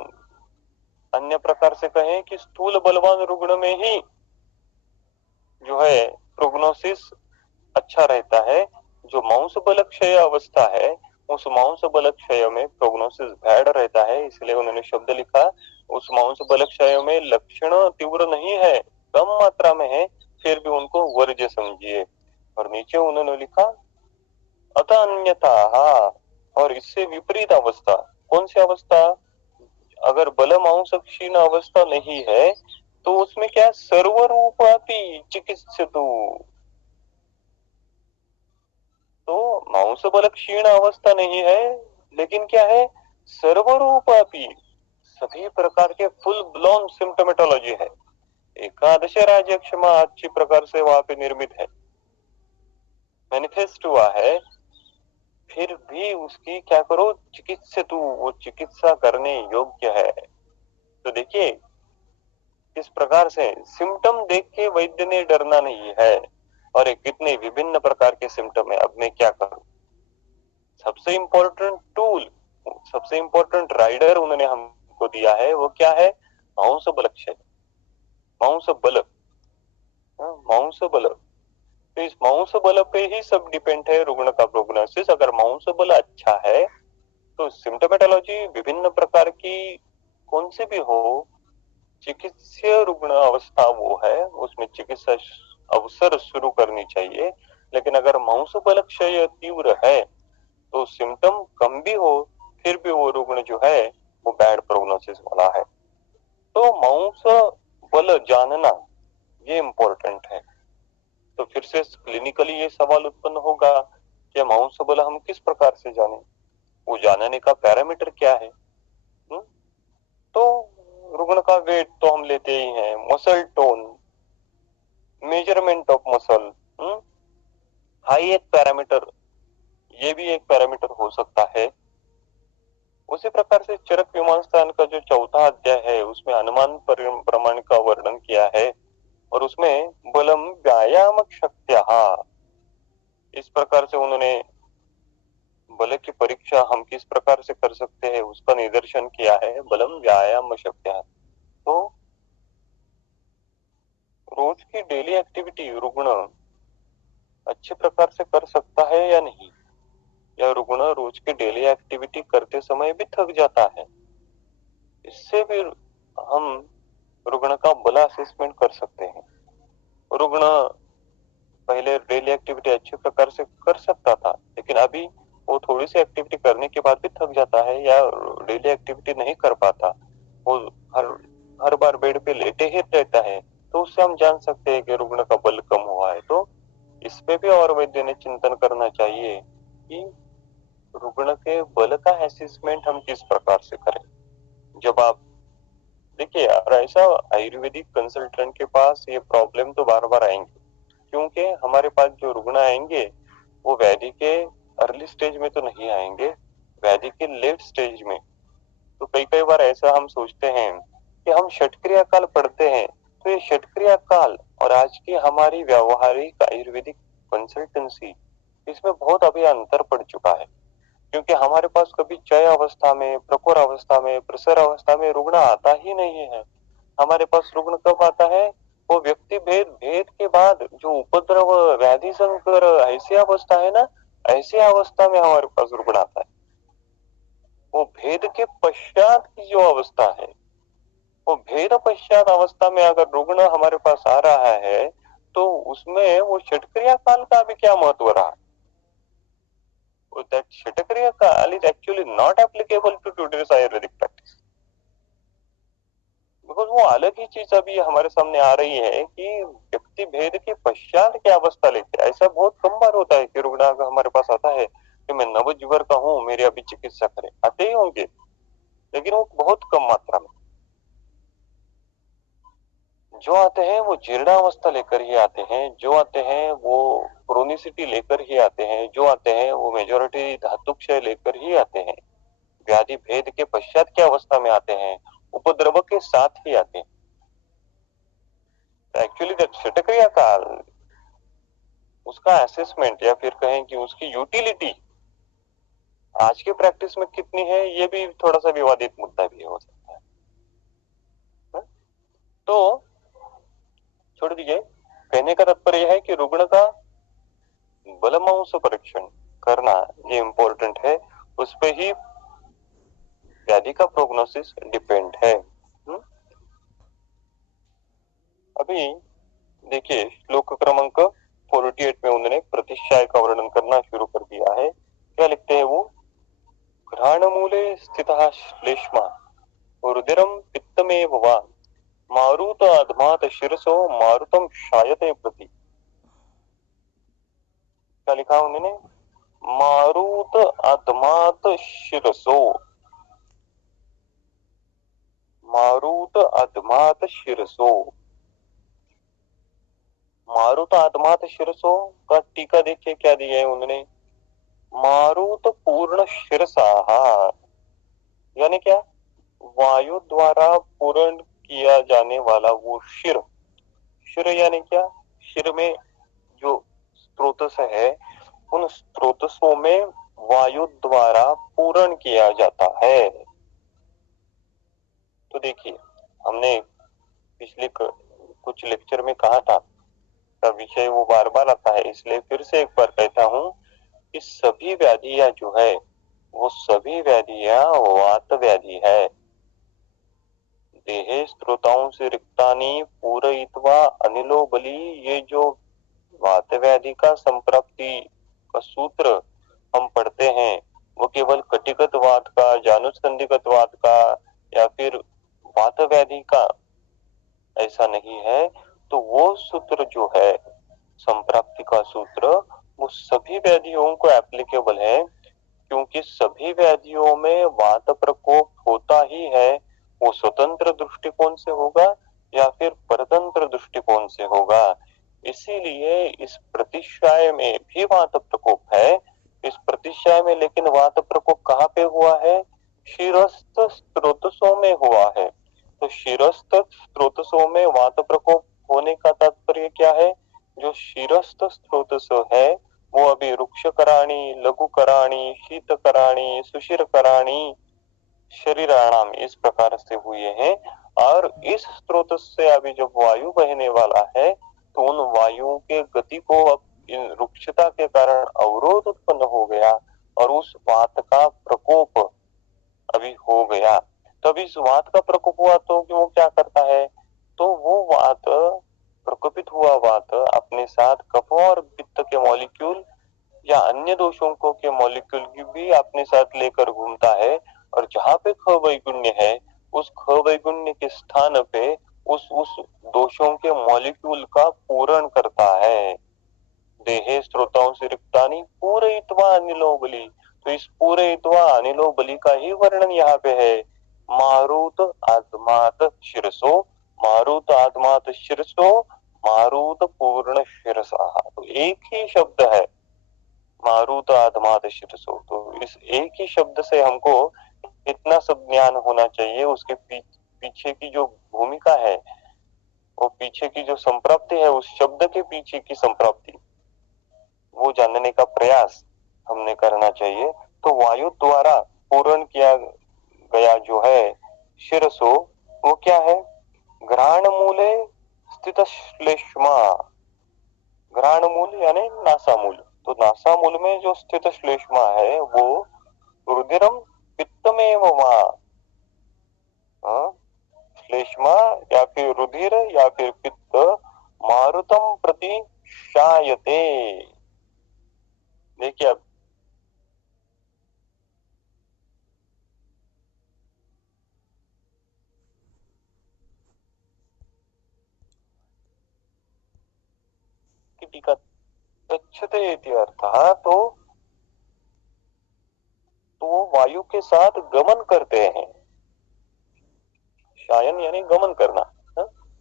अन्य प्रकार से कहें कि स्थूल बलवान रुग्ण में ही जो है प्रोग्नोसिस अच्छा रहता है। जो मांस बलक्षय अवस्था है उस मांस बलक्षय में प्रोग्नोसिस बैड रहता है। इसलिए उन्होंने शब्द लिखा, उस मांस बलक्षय में लक्षण तीव्र नहीं है, कम मात्रा में है, फिर भी उनको वर्ज्य समझिए। और नीचे उन्होंने लिखा अतः अन्यथा, और इससे विपरीत अवस्था। कौन सी अवस्था? अगर बल मांस क्षीण अवस्था नहीं है तो उसमें क्या सर्वरूपापि चिकित्सतु। तो मांस बल क्षीण अवस्था नहीं है, लेकिन क्या है? सर्वरूपापि, सभी प्रकार के फुल ब्लोन सिम्टोमेटोलॉजी है। एकादश राज्यक्षमा अच्छी प्रकार से वहां पे निर्मित है, मैनिफेस्ट हुआ है, फिर भी उसकी क्या करो, चिकित्सा, तू वो चिकित्सा करने योग्य है। तो देखिए किस प्रकार से सिम्टम देख के वैद्य ने डरना नहीं है, और एक कितने विभिन्न प्रकार के सिम्टम है, अब मैं क्या करूं। सबसे इंपॉर्टेंट टूल, सबसे इंपॉर्टेंट राइडर उन्होंने हमको दिया है, वो क्या है, मांस बल क्षय, मांस बल, मांस बल। तो इस मांस बल पे ही सब डिपेंड है रुग्ण का प्रोग्नोसिस। अगर मांस बल अच्छा है तो सिम्टोमेटोलॉजी विभिन्न प्रकार की कौन से भी हो, चिकित्सीय रुग्ण अवस्था वो है, उसमें चिकित्सा अवसर शुरू करनी चाहिए। लेकिन अगर मांस बल क्षय तीव्र है तो सिम्टम कम भी हो, फिर भी वो रुग्ण जो है वो बैड प्रोग्नोसिस वाला है। तो मांस बल जानना ये इम्पोर्टेंट है। तो फिर से क्लिनिकली ये सवाल उत्पन्न होगा कि मांस बल हम किस प्रकार से जाने, वो जानने का पैरामीटर क्या है। तो रुग्ण का वेट तो हम लेते ही हैं, muscle tone, measurement of muscle, high एक पैरामीटर, ये भी एक पैरामीटर हो सकता है। उसी प्रकार से चरक विमान स्थान का जो चौथा अध्याय है उसमें अनुमान प्रमाण का वर्णन किया है, और उसमें बलम व्यायाम शक्त्या, इस प्रकार से उन्होंने बल की परीक्षा हम किस प्रकार से कर सकते हैं उसका निदर्शन किया है, बलम व्यायाम शक्त्या। तो रोज की डेली एक्टिविटी रुग्ण अच्छे प्रकार से कर सकता है या नहीं, या रुग्ण रोज की डेली एक्टिविटी करते समय भी थक जाता है, इससे भी हम रुग्ण का बल असेसमेंट कर सकते हैं। रुग्ण पहले डेली एक्टिविटी अच्छे प्रकार से कर सकता था, लेकिन अभी वो थोड़ी सी एक्टिविटी करने के बाद भी थक जाता है, या डेली एक्टिविटी नहीं कर पाता, वो हर हर बार बेड पे लेटे ही रहता है, तो उससे हम जान सकते हैं कि रुग्ण का बल कम हुआ है। तो इस पे भी और वैद्य ने चिंतन करना चाहिए कि रुग्ण के बल का असेसमेंट हम किस प्रकार से करें। जब आप देखिए यार, ऐसा आयुर्वेदिक कंसल्टेंट के पास ये प्रॉब्लम तो बार बार आएंगे, क्योंकि हमारे पास जो रुग्ण आएंगे वो व्याधि के अर्ली स्टेज में तो नहीं आएंगे, व्याधि के लेट स्टेज में। तो कई कई बार ऐसा हम सोचते हैं कि हम षटक्रिया काल पढ़ते हैं, तो ये षटक्रिया काल और आज की हमारी व्यावहारिक आयुर्वेदिक कंसल्टेंसी, इसमें बहुत अभी अंतर पड़ चुका है। क्योंकि हमारे पास कभी चय अवस्था में, प्रकोर अवस्था में, प्रसर अवस्था में रुग्ण आता ही नहीं है। हमारे पास रुग्ण कब आता है, वो व्यक्ति भेद भेद के बाद जो उपद्रव व्याधि संकर ऐसी अवस्था है ना, ऐसी अवस्था में हमारे पास रुग्ण आता है। वो भेद के पश्चात की जो अवस्था है, वो भेद पश्चात अवस्था में अगर रुग्ण हमारे पास आ रहा है तो उसमें वो षटक्रिया काल का भी क्या महत्व रहा। That षटक्रिया काल is actually not applicable to today's Ayurvedic practice. Because वो अलग ही चीज अभी हमारे सामने आ रही है कि व्यक्ति भेद के पश्चात की अवस्था लेते हैं। ऐसा बहुत कम बार होता है कि रुग्ण हमारे पास आता है कि मैं नवज्वर का हूँ, मेरी अभी चिकित्सा करें, आते ही होंगे, लेकिन वो बहुत कम मात्रा में। जो आते हैं वो जीर्णावस्था लेकर ही आते हैं, जो आते हैं वो क्रोनिसिटी लेकर ही आते हैं, जो आते हैं वो मेजोरिटी धातुक्षय लेकर ही आते हैं, व्याधि भेद के पश्चात की अवस्था में आते हैं, उपद्रव के साथ ही आते हैं। एक्चुअली दैट षटक्रिया काल, उसका असेसमेंट या फिर कहें कि उसकी यूटिलिटी आज के प्रैक्टिस में कितनी है, ये भी थोड़ा सा विवादित मुद्दा भी हो सकता है। तो छोड़ दीजिए, कहने का तात्पर्य है कि रुग्ण का बलमांस परीक्षण करना ये इम्पोर्टेंट है, उस पे ही व्याधि का प्रोग्नोसिस डिपेंड है। अभी देखिए श्लोक क्रमांक 48 में उन्होंने प्रतिश्चाय का वर्णन करना शुरू कर दिया है। क्या लिखते हैं वो, घ्राणमूले स्थितः श्लेष्मा रुधिरम पित्तमेव वा मारुत अधमात शिरसो मारुतम शायते प्रति। क्या लिखा उन्होंने, मारुत अधमात शिरसो, मारुत अधमात शिरसो। मारुत आत्मात शिरसो का टीका देखिए क्या दिया है उन्होंने, मारुत पूर्ण शिरसाहा, यानी क्या, वायु द्वारा पूर्ण किया जाने वाला वो शिर। शिर यानी क्या, शिर में जो स्रोतस है, उन स्रोतसों में वायु द्वारा पूर्ण किया जाता है। तो देखिए, हमने पिछले कुछ लेक्चर में कहा था, का विषय वो बार बार आता है, इसलिए फिर से एक बार कहता हूं कि सभी व्याधियां जो है वो सभी व्याधियां वात व्याधि है। देहे स्त्रोताओं से रिक्तानी पूरयित्वा अनिलो बलि, ये जो वात व्याधि का संप्राप्ति का सूत्र हम पढ़ते हैं वो केवल कटिगत वात का, जानुस्कंदिगत वात का या फिर वात व्याधि का ऐसा नहीं है। तो वो सूत्र जो है संप्राप्ति का सूत्र, वो सभी व्याधियों को एप्लीकेबल है, क्योंकि सभी व्याधियों में वात प्रकोप होता ही है। वो स्वतंत्र दृष्टिकोण से होगा या फिर परतंत्र दृष्टिकोण से होगा। इसीलिए इस प्रतिशाय में भी वात प्रकोप है। इस प्रतिशाय में लेकिन वात प्रकोप कहाँ पे हुआ है, शिरस्थ स्रोतसों में हुआ है। तो शिरस्थ स्रोतसों में वात प्रकोप होने का तात्पर्य क्या है, जो शिरस्थ स्रोतस है वो अभी रुक्ष कराणी, लघु कराणी, शीत कराणी, सुशिर कराणी शरीराणाम इस प्रकार से हुए हैं। और इस स्रोत से अभी जब वायु बहने वाला है तो उन वायुओं के गति को अब इन रुक्षता के कारण अवरोध उत्पन्न हो गया और उस वात का प्रकोप अभी हो गया। तब इस वात का प्रकोप हुआ तो वो क्या करता है, तो वो वात, प्रकोपित हुआ वात अपने साथ कफ और पित्त के मॉलिक्यूल या अन्य दोषों को के मॉलिक्यूल की भी अपने साथ लेकर घूमता है। और जहाँ पे ख वैगुण्य है, उस ख वैगुण्य के स्थान पे उस दोषों के मॉलिक्यूल का पूरण करता है। देहे स्रोताओं से रिक्तानी पूरयित्वा अनिलो बलि, तो इस पूरयित्वा अनिलो बलि का ही वर्णन यहाँ पे है। मारुत आत्मात शिरसो, मारुत आत्मात शिरसो, मारुत पूर्ण शिरसा। तो एक ही शब्द है मारुत आत्मात शिरसो। तो इस एक ही शब्द से हमको इतना सब ज्ञान होना चाहिए, उसके पीछे की जो भूमिका है, वो पीछे की जो संप्राप्ति है, उस शब्द के पीछे की संप्राप्ति, वो जानने का प्रयास हमने करना चाहिए। तो वायु द्वारा पूर्ण किया गया जो है शिरसो, वो क्या है, घ्राण मूले स्थित श्लेष्मा। घ्राण मूल यानी नासा मूल, तो नासा मूल में जो स्थित श्लेष्मा है वो रुधिरम पित्तमेव वहां, श्लेष्मा या फिर रुधिर या फिर पित्त मारुतम प्रति शायते। देखिए अब टीका, गच्छते इति अर्थः, तो वो वायु के साथ गमन करते हैं। शायन यानी गमन करना,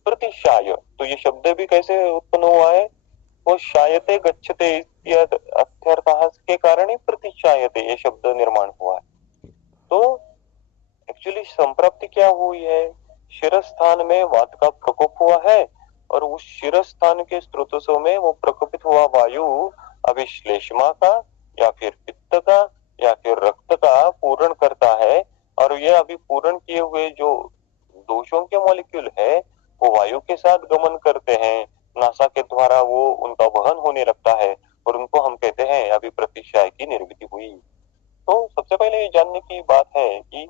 प्रतिशाय, तो ये शब्द भी कैसे उत्पन्न हुआ है, वो शायते गच्छते अत्यर्थः के कारण ही प्रतिशायते ये शब्द निर्माण हुआ है। तो एक्चुअली संप्राप्ति क्या हुई है, शिरस्थान में वात का प्रकोप हुआ है और उस शिरस्थान के स्रोतों में वो प्रकोपित हुआ वायु अभी श्लेष्मा का या फिर पित्त का या फिर रक्त का पूर्ण करता है। और ये अभी पूर्ण किए हुए जो दोषों के मॉलिक्यूल है वो वायु के साथ गमन करते हैं, नासा के द्वारा वो उनका वहन होने लगता है और उनको हम कहते हैं अभी प्रतिशाय की निर्मिति हुई। तो सबसे पहले ये जानने की बात है कि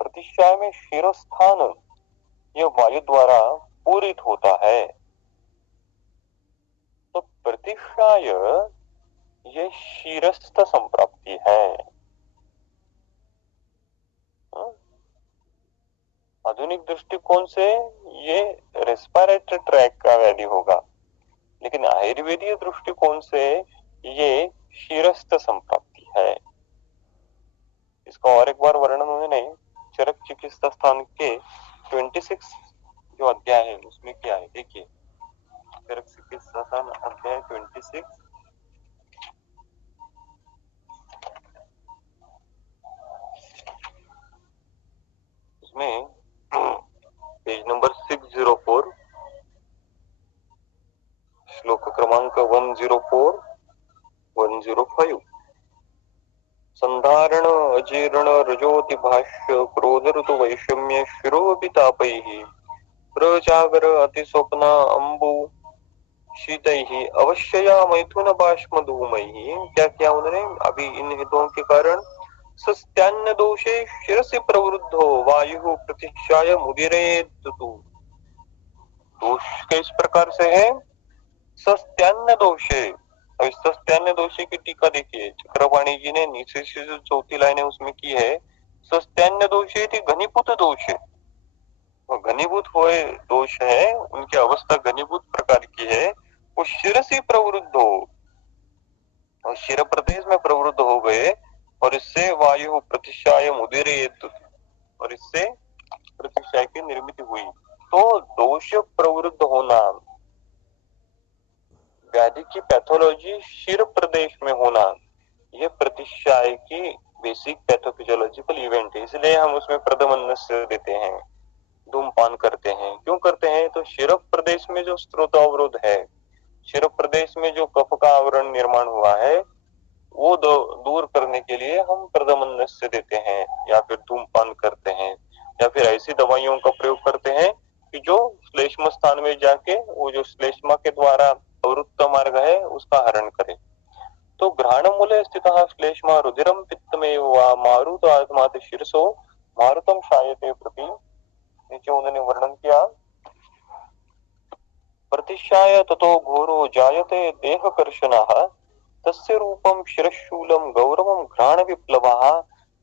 प्रतिशाय में शिरस्थान ये वायु द्वारा पूरित होता है। तो प्रतिशाय ये शिरस्थ संप्राप्ति है। आधुनिक दृष्टिकोण से ये रेस्पिरेटरी ट्रैक का व्याधि होगा, लेकिन आयुर्वेदीय दृष्टिकोण से ये शिरस्थ संप्राप्ति है। इसका और एक बार वर्णन उन्होंने चरक चिकित्सा स्थान के 26 जो अध्याय है उसमें क्या है देखिए, चरक चिकित्सा अध्याय 26 उसमें पेज नंबर 604 श्लोक क्रमांक 104 105 संधारण अजीर्ण रजोति भाष्य क्रोध ऋतु वैषम्य शिरोपितापैः प्रजागर अतिस्वप्न अंबु शीतैः अवश्यया मैथुन बाष्म धूमैः। क्या किया उन्होंने अभी इन हितों के कारण, सस्त्यान्न दोषे शिरसि प्रवृद्धो वायु प्रतिशाय मुदिरेतु। दोष किस प्रकार से है, सस्त्यान्न दोषे। अब सस्त्यान्न दोषे की टीका देखिए, चक्रपाणी जी ने नीचे से जो चौथी लाइन है उसमें की है, सस्त्यान्न दोषे थी घनीभूत दोष है, घनीभूत हुए दोष है, उनकी अवस्था घनीभूत प्रकार की है। वो शिर से प्रवृद्ध हो और शिर प्रदेश में प्रवृद्ध हो गए और इससे वायु प्रतिशाय मुदिरेत, और इससे प्रतिशाय की निर्मित हुई। तो दोष प्रवृद्ध होना, व्याधि की पैथोलॉजी शिर प्रदेश में होना, यह प्रतिशाय की बेसिक पैथोफिजियोलॉजिकल इवेंट है, इसलिए हम उसमें प्रथमन्नस्य देते हैं, धूमपान करते हैं। क्यों करते हैं, तो शिर प्रदेश में जो स्त्रोतावरोध है, शिर प्रदेश में जो कफ का आवरण निर्माण हुआ है, वो दूर करने के लिए हम प्रथमन्नस्य देते हैं, या फिर धूमपान करते हैं, या फिर ऐसी दवाइयों का प्रयोग करते हैं कि जो श्लेष्म स्थान में जाके वो जो श्लेष्मा के द्वारा अवरुद्ध मार्ग है उसका हरण करे। तो घ्राण मूले स्थित श्लेष्मा रुधिरम पित्तमेव वा मारुत आत्मात शीर्षो मारुतम शायते प्रति। नीचे उन्होंने वर्णन किया, प्रतिशाय ततो घोरो जायते देह कर्षणः तस्य रूपम शिरशूलम गौरवम घ्राण विप्लवः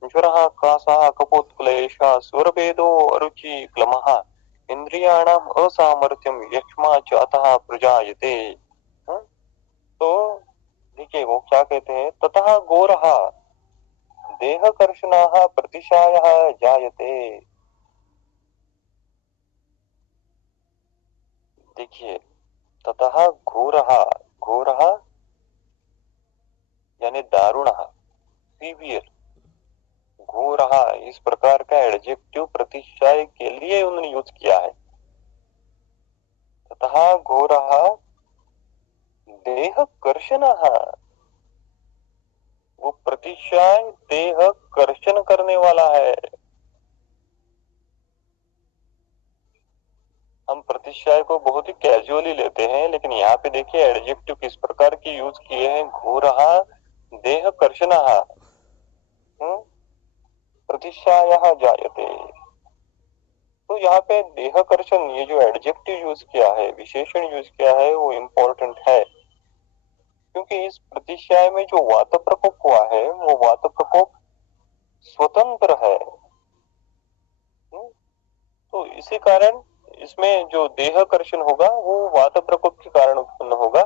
ज्वरः कासः कपोत्क्लेशः स्वरभेदो अरुचि क्लमः इंद्रियाणाम असामर्थ्यम यक्ष्मा च अतः प्रजायते। तो देखिए वो क्या कहते हैं, ततः घोरः देह कर्षणः प्रतिशायः जायते। देखिए ततः घोरः, घोरः यानी दारुणः, सीवियर, घोरः इस प्रकार का एडजेक्टिव प्रतिशाय के लिए उन्होंने यूज किया है। ततः घोरः देह कर्षणः, वो प्रतिशाय देह कर्षण करने वाला है। हम प्रतिशाय को बहुत ही कैजुअली लेते हैं, लेकिन यहाँ पे देखिए एडजेक्टिव किस प्रकार की यूज किए हैं, घोरः देह कर्षणः प्रतिशायः जायते। तो यहाँ पे देह कर्षण ये जो एडजेक्टिव यूज किया है, विशेषण यूज किया है, वो इम्पोर्टेंट है, क्योंकि इस प्रतिशाय में जो वात प्रकोप हुआ है वो वात प्रकोप स्वतंत्र है। तो इसी कारण इसमें जो देह कर्षण होगा वो वात प्रकोप के कारण उत्पन्न होगा,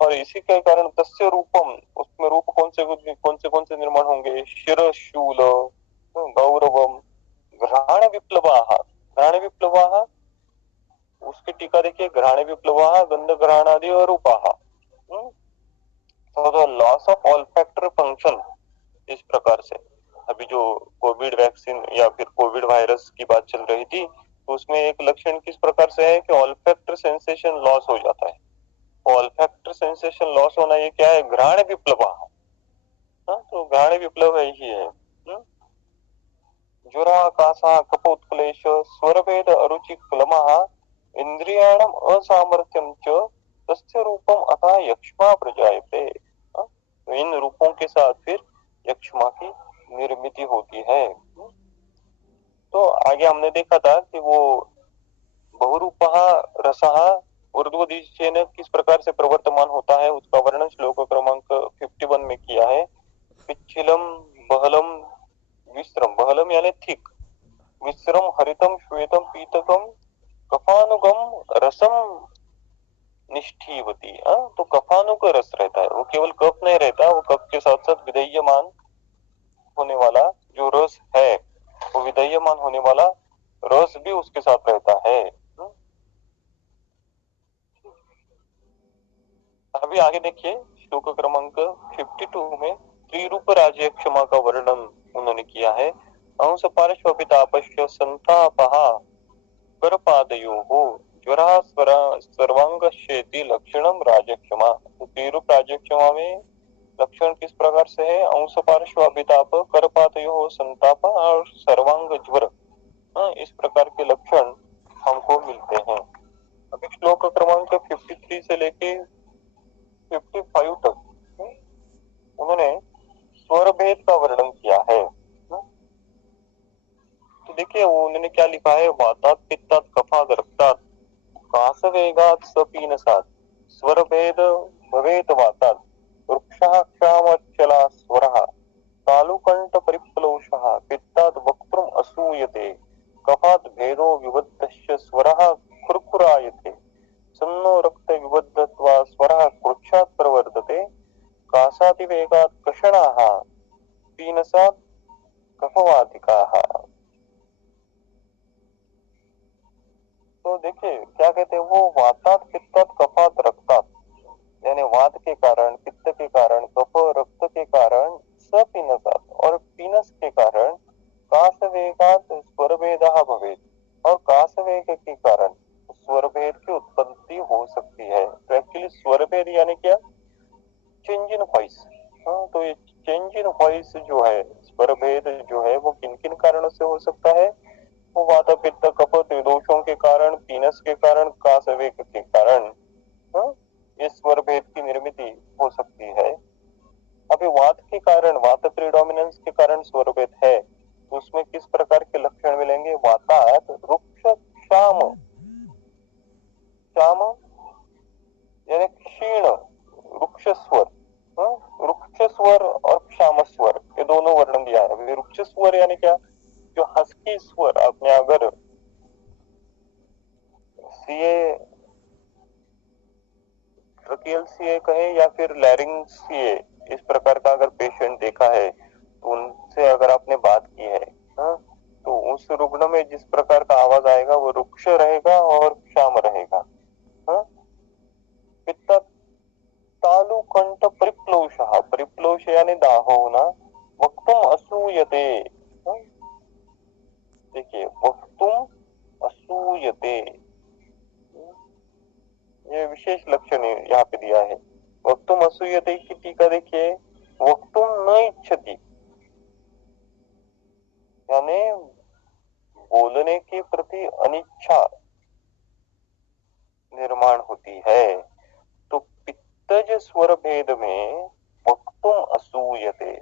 और इसी के कारण तस्य रूपम, उसमें रूप कौन से निर्माण होंगे, शिर शूल गौरवम घ्राण विप्लवाः, घ्राण विप्लवाः उसकी टीका देखिए, घ्राण विप्लवाः गंध घ्राणादि और रूपाः। तो लॉस ऑफ ऑल्फैक्टरी फंक्शन, इस प्रकार से अभी जो कोविड वैक्सीन या फिर कोविड वायरस की बात चल रही थी, तो उसमें एक लक्षण किस प्रकार से है कि ऑल्फैक्टरी सेंसेशन लॉस हो जाता है। ऑल्फैक्टरी सेंसेशन लॉस होना ये क्या है, घ्राण विप्लवाः। तो घ्राण विप्लव ही है। ज्वरः कासः कपोत्क्लेश स्वरभेद अरुचि क्लमः इंद्रियाणाम असामर्थ्यम च तस्य रूपम अतः यक्ष्मा प्रजायते। तो इन रूपों के साथ फिर यक्ष्मा की निर्मिति होती है। तो आगे हमने देखा था कि वो बहुरूपः रसः ऊर्ध्वदिशेन किस प्रकार से प्रवर्तमान होता है, उसका वर्णन श्लोक क्रमांक 51 में किया है। पिच्छिलम बहलम विश्रम, बहलम यानी थिक, विश्रम हरितम श्वेतम पीतकम कफानुगम रसम निष्ठीवती। तो कफानुग रस रहता है, वो केवल कफ नहीं रहता, वो कफ के साथ साथ विधेयमान होने वाला जो रस है, वो विधेयमान होने वाला रस भी उसके साथ रहता है। अभी आगे देखिए श्लोक क्रमांक 52 में त्रिरूप राज्य क्षमा का वर्णन उन्होंने किया है। अंश पार्श्वपितापश्य संतापः करपादयोः ज्वरः सर्वांगशेति लक्षणम राजक्षमा। तो त्रिरूप राजक्षमा में लक्षण किस प्रकार से है? अंश पार्श्वपिताप करपादयोः संताप और सर्वांग ज्वर, इस प्रकार के लक्षण हमको मिलते हैं। अभी श्लोक क्रमांक 53 से लेके 55 तक उन्होंने स्वर भेद का वर्णन किया है। तो देखिए वो उन्होंने क्या लिखा है, वातात पित्तात कफाद रक्तात कास वेगात सपीनसात स्वर भेद भवेत वातात वृक्षः क्षामचला स्वरः तालुकंठ परिप्लोषः पित्तात वक्तुम असूयते कफात भेदो विबद्धस्य स्वरः खुरखुरायते सन्नो रक्त विबद्धत्वा स्वरः कृच्छात् प्रवर्तते कासातिवेगात् कषणाः पीनसात् कफवातिकाः। तो देखिए क्या कहते हैं वो, वातात पित्तात कफात रक्तात, यानी वात के कारण, पित्त के कारण, कफ रक्त के कारण, सपीनसात और पीनस के कारण कास वेगात स्वर भेदः भवेत, और कास वेग के कारण स्वर भेद की उत्पत्ति हो सकती है। तो एक्चुअली स्वर भेद यानी क्या, चेंज इन वॉइस। तो ये चेंज इन वॉइस जो है, स्वर भेद जो है वो किन किन कारणों से हो सकता है? वो वात पित्त कफ त्रिदोषों के कारण, पीनस के कारण, कासवेग के कारण इस स्वर भेद की निर्मित हो सकती है। अभी वात के कारण, वात प्रीडोमिनेंस के कारण स्वर भेद है, तो उसमें किस प्रकार के लक्षण मिलेंगे? वातात रुक्ष श्याम, श्याम यानी क्षीण रुक्ष स्वर, रुक्ष स्वर और क्षाम स्वर, ये दोनों वर्णन दिया है। अभी रुक्ष स्वर यानी क्या, जो हस्की स्वर, आपने अगर सीए ट्रकियल सीए कहे या फिर लैरिंग सीए, इस प्रकार का अगर पेशेंट देखा है तो उनसे अगर आपने बात की है, तो उस रुग्ण में जिस प्रकार का आवाज आएगा वो रुक्ष रहेगा और श्याम रहेगा। पित्त तालु कंठ परिप्लोषः, परिप्लोष यानी दाह होना, वक्तुम असूयते, देखिए वक्तुम असूयते, ये विशेष लक्षण यहाँ पे दिया है। वक्तुम असूयते की टीका देखिए, वक्तुम न इच्छति, यानी बोलने के प्रति अनिच्छा निर्माण होती है। तो पित्तज स्वर भेद में वक्तुम असूयते,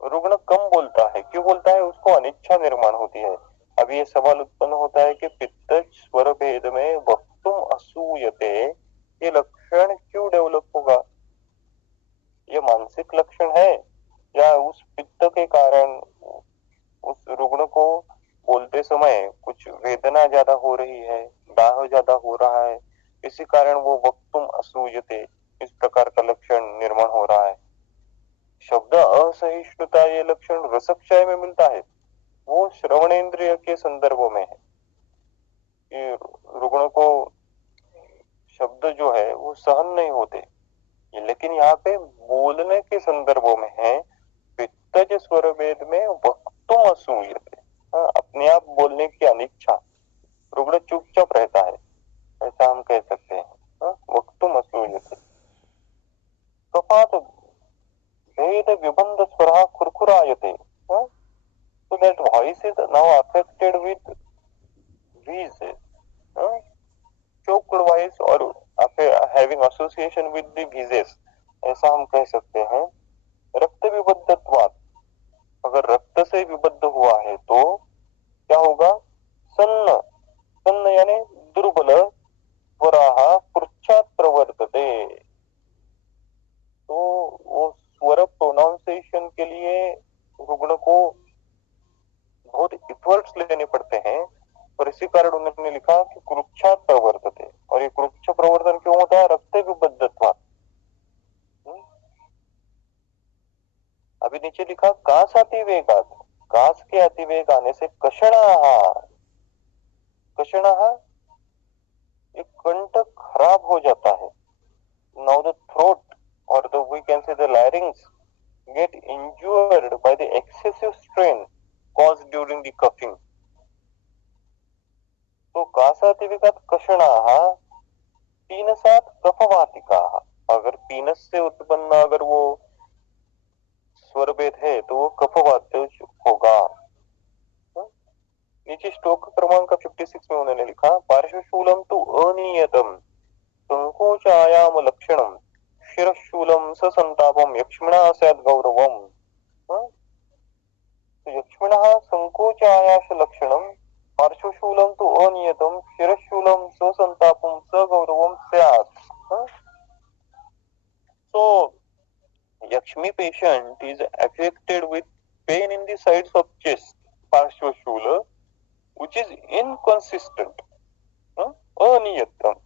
रुग्ण कम बोलता है, क्यों बोलता है? उसको अनिच्छा निर्माण होती है। अब ये सवाल उत्पन्न होता है कि पित्तज स्वर भेद में वक्तुम असूयते ये लक्षण क्यों डेवलप होगा? ये मानसिक लक्षण है या उस पित्त के कारण उस रुग्ण को बोलते समय कुछ वेदना ज्यादा हो रही है, दाह ज्यादा हो रहा है, इसी कारण वो वक्तुम असूयते इस प्रकार का लक्षण निर्माण हो रहा है। शब्द असहिष्णुता ये लक्षण रसक्षय में मिलता है, वो श्रवणेन्द्रिय के संदर्भ में है कि रुग्ण को शब्द जो है वो सहन नहीं होते, लेकिन यहाँ पे बोलने के संदर्भों में है। पित्तज स्वर भेद में वक्तुम असूयते, अपने आप बोलने की अनिच्छा, रुग्ण चुपचाप रहता है, ऐसा हम कह सकते हैं। वक्तुम असूयते कफात भेद विबंध स्वरः खुरखुरायते, so that voice is now affected with wheezes, choked voice or having association with the wheezes, ऐसा हम कह सकते हैं। रक्त विबद्धत्वात्, अगर रक्त से विबद्ध हुआ है तो क्या होगा? सन्न, सन्न यानी दुर्बल, स्वराः पृच्छात् प्रवर्तते, तो वो स्वर प्रोनाउंसिएशन के लिए रुग्ण को बहुत इफर्ट्स लेने पड़ते हैं, और इसी कारण उन्होंने लिखा कि कुरुक्षात् प्रवर्तते, और ये कुरुक्ष प्रवर्तन क्यों होता है? रक्त विबद्धत्वात्। अभी नीचे लिखा कास अतिवेगात्, कास के अतिवेग आने से कषणाः, कषणाः एक कंठ खराब हो जाता है. Now the throat or we can say the larynx get injured by the excessive strain caused during the coughing. तो कासातिविकात कषणाः पीनसात कफवातिकाः. अगर पीनस से उत्पन्न अगर वो स्वर भेद है तो वो कफवात्य होगा. नीचे श्लोक क्रमांक 56 में उन्होंने लिखा पार्श्वशूलम तो अनियतम संकोचायाम लक्षणम शिरशूलम ससंतापम यक्ष्मणा स्यात् गौरवम. यक्ष्मणः संकोचायाश लक्षणम पार्श्वशूलम तो अनियतम शिरशूलम ससंतापम सगौरवम स्यात्. So Yakshmi patient is affected with pain in the sides of chest, Parshvashula, which is inconsistent, aniyatam,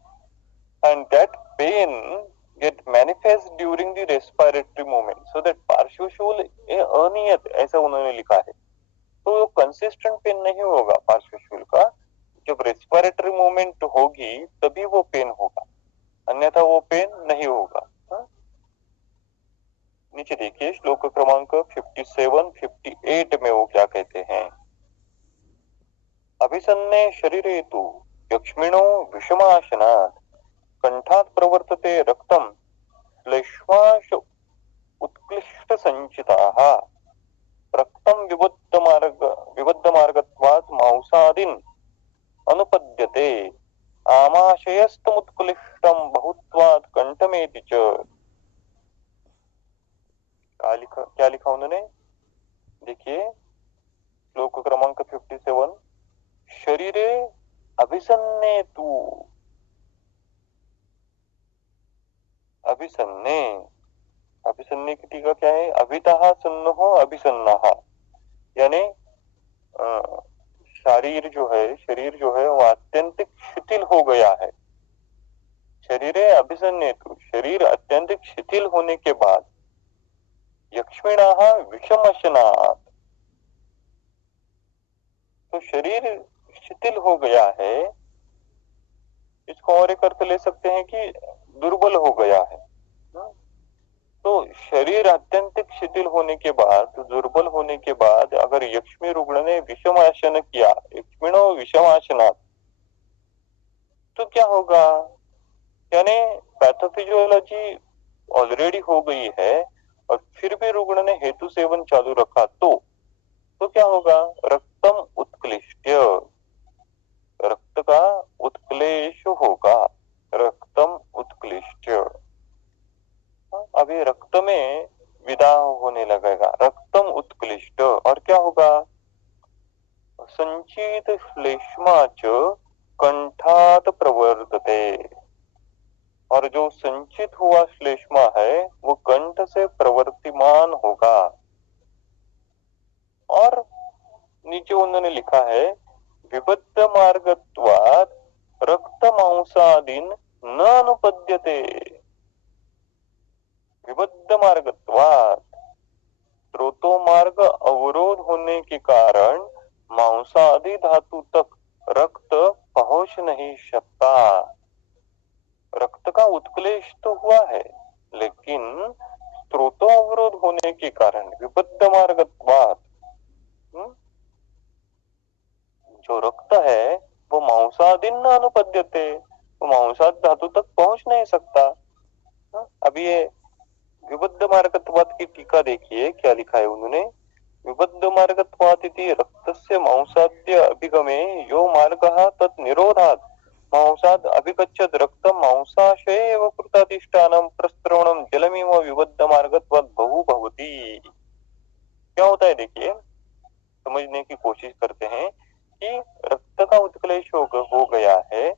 and that pain get manifest during the respiratory movement. So that Parshvashula aniyat ऐसा उन्होंने लिखा है. तो वो कंसिस्टेंट पेन नहीं होगा पार्श्वशूल का. जब रेस्पिरेटरी मूवमेंट होगी तभी वो पेन होगा, अन्यथा वो पेन नहीं होगा. नीचे देखिए श्लोक क्रमांक 57-58 में वो क्या कहते हैं. अभिसन्ने शरीरे तु यक्ष्मिणो विषमाशनात् कंठात् प्रवर्तते रक्तम श्लेष्माश उत्क्लिष्ट संचिताः रक्तम विबद्ध मार्गत्वात् मांसादीन् अनुपद्यते आमाशयस्तमुत्क्लिष्टं बहुत्वात् कंठमेति च. क्या लिखा उन्होंने देखिए श्लोक क्रमांक 57. शरीरे अभिसन्ने तु, अभिसन्ने, अभिसन्ने की टीका क्या है. अभितः सन्नो अभिसन्नः, यानी शरीर जो है वो अत्यंतिक शिथिल हो गया है. शरीरे अभिसन्ने तु, शरीर अत्यंतिक शिथिल होने के बाद यक्ष्मिणाः विषमशनात्, तो शरीर शिथिल हो गया है. इसको और एक अर्थ ले सकते हैं कि दुर्बल हो गया है. तो शरीर अत्यंतिक शिथिल होने के बाद, दुर्बल होने के बाद अगर यक्ष्मी रुग्ण ने विषमाशन किया, यक्ष्मिणो विषमाशनात्, तो क्या होगा. यानी पैथोफिजियोलॉजी ऑलरेडी हो गई है और फिर भी रुग्ण ने हेतु सेवन चालू रखा तो क्या होगा. रक्तम उत्क्लिष्ट, रक्त का उत्क्लेश होगा. रक्तम उत्क्लिष्ट, अभी रक्त में विदा होने लगेगा. रक्तम उत्क्लिष्ट, और क्या होगा. संचित श्लेष्मा च कंठात प्रवर्तते, और जो संचित हुआ श्लेष्मा है वो कंठ से प्रवर्तिमान होगा. और नीचे उन्होंने लिखा है विबद्ध मार्गत्वात् रक्त मांसादीन न अनुपद्यते. विबद्ध मार्गत्वात्, स्रोतो मार्ग अवरोध होने के कारण मांसादि धातु तक रक्त पहुंच नहीं सकता. रक्त का उत्क्लेश तो हुआ है लेकिन स्रोतो अवरोध होने के कारण विबद्ध मार्गत्वात्, जो रक्त है वो मांसादीन अनुपद्यते, वो मांसाद धातु तक पहुंच नहीं सकता. अब ये विबद्ध मार्गत्वात् की टीका देखिए क्या लिखा है उन्होंने. विबद्ध मार्गत्वात् इति रक्तस्य मांसाद्य अभिगमे यो मार्गः तत् निरोधात् मांसाद अभिगच्छत् रक्तम मांसाशय एव कृताधिष्ठानं प्रस्रवणं जलमिव विबद्ध मार्गत्वात् बहु भवति. क्या होता है देखिए, समझने की कोशिश करते हैं कि रक्त का उत्क्लेश हो गया है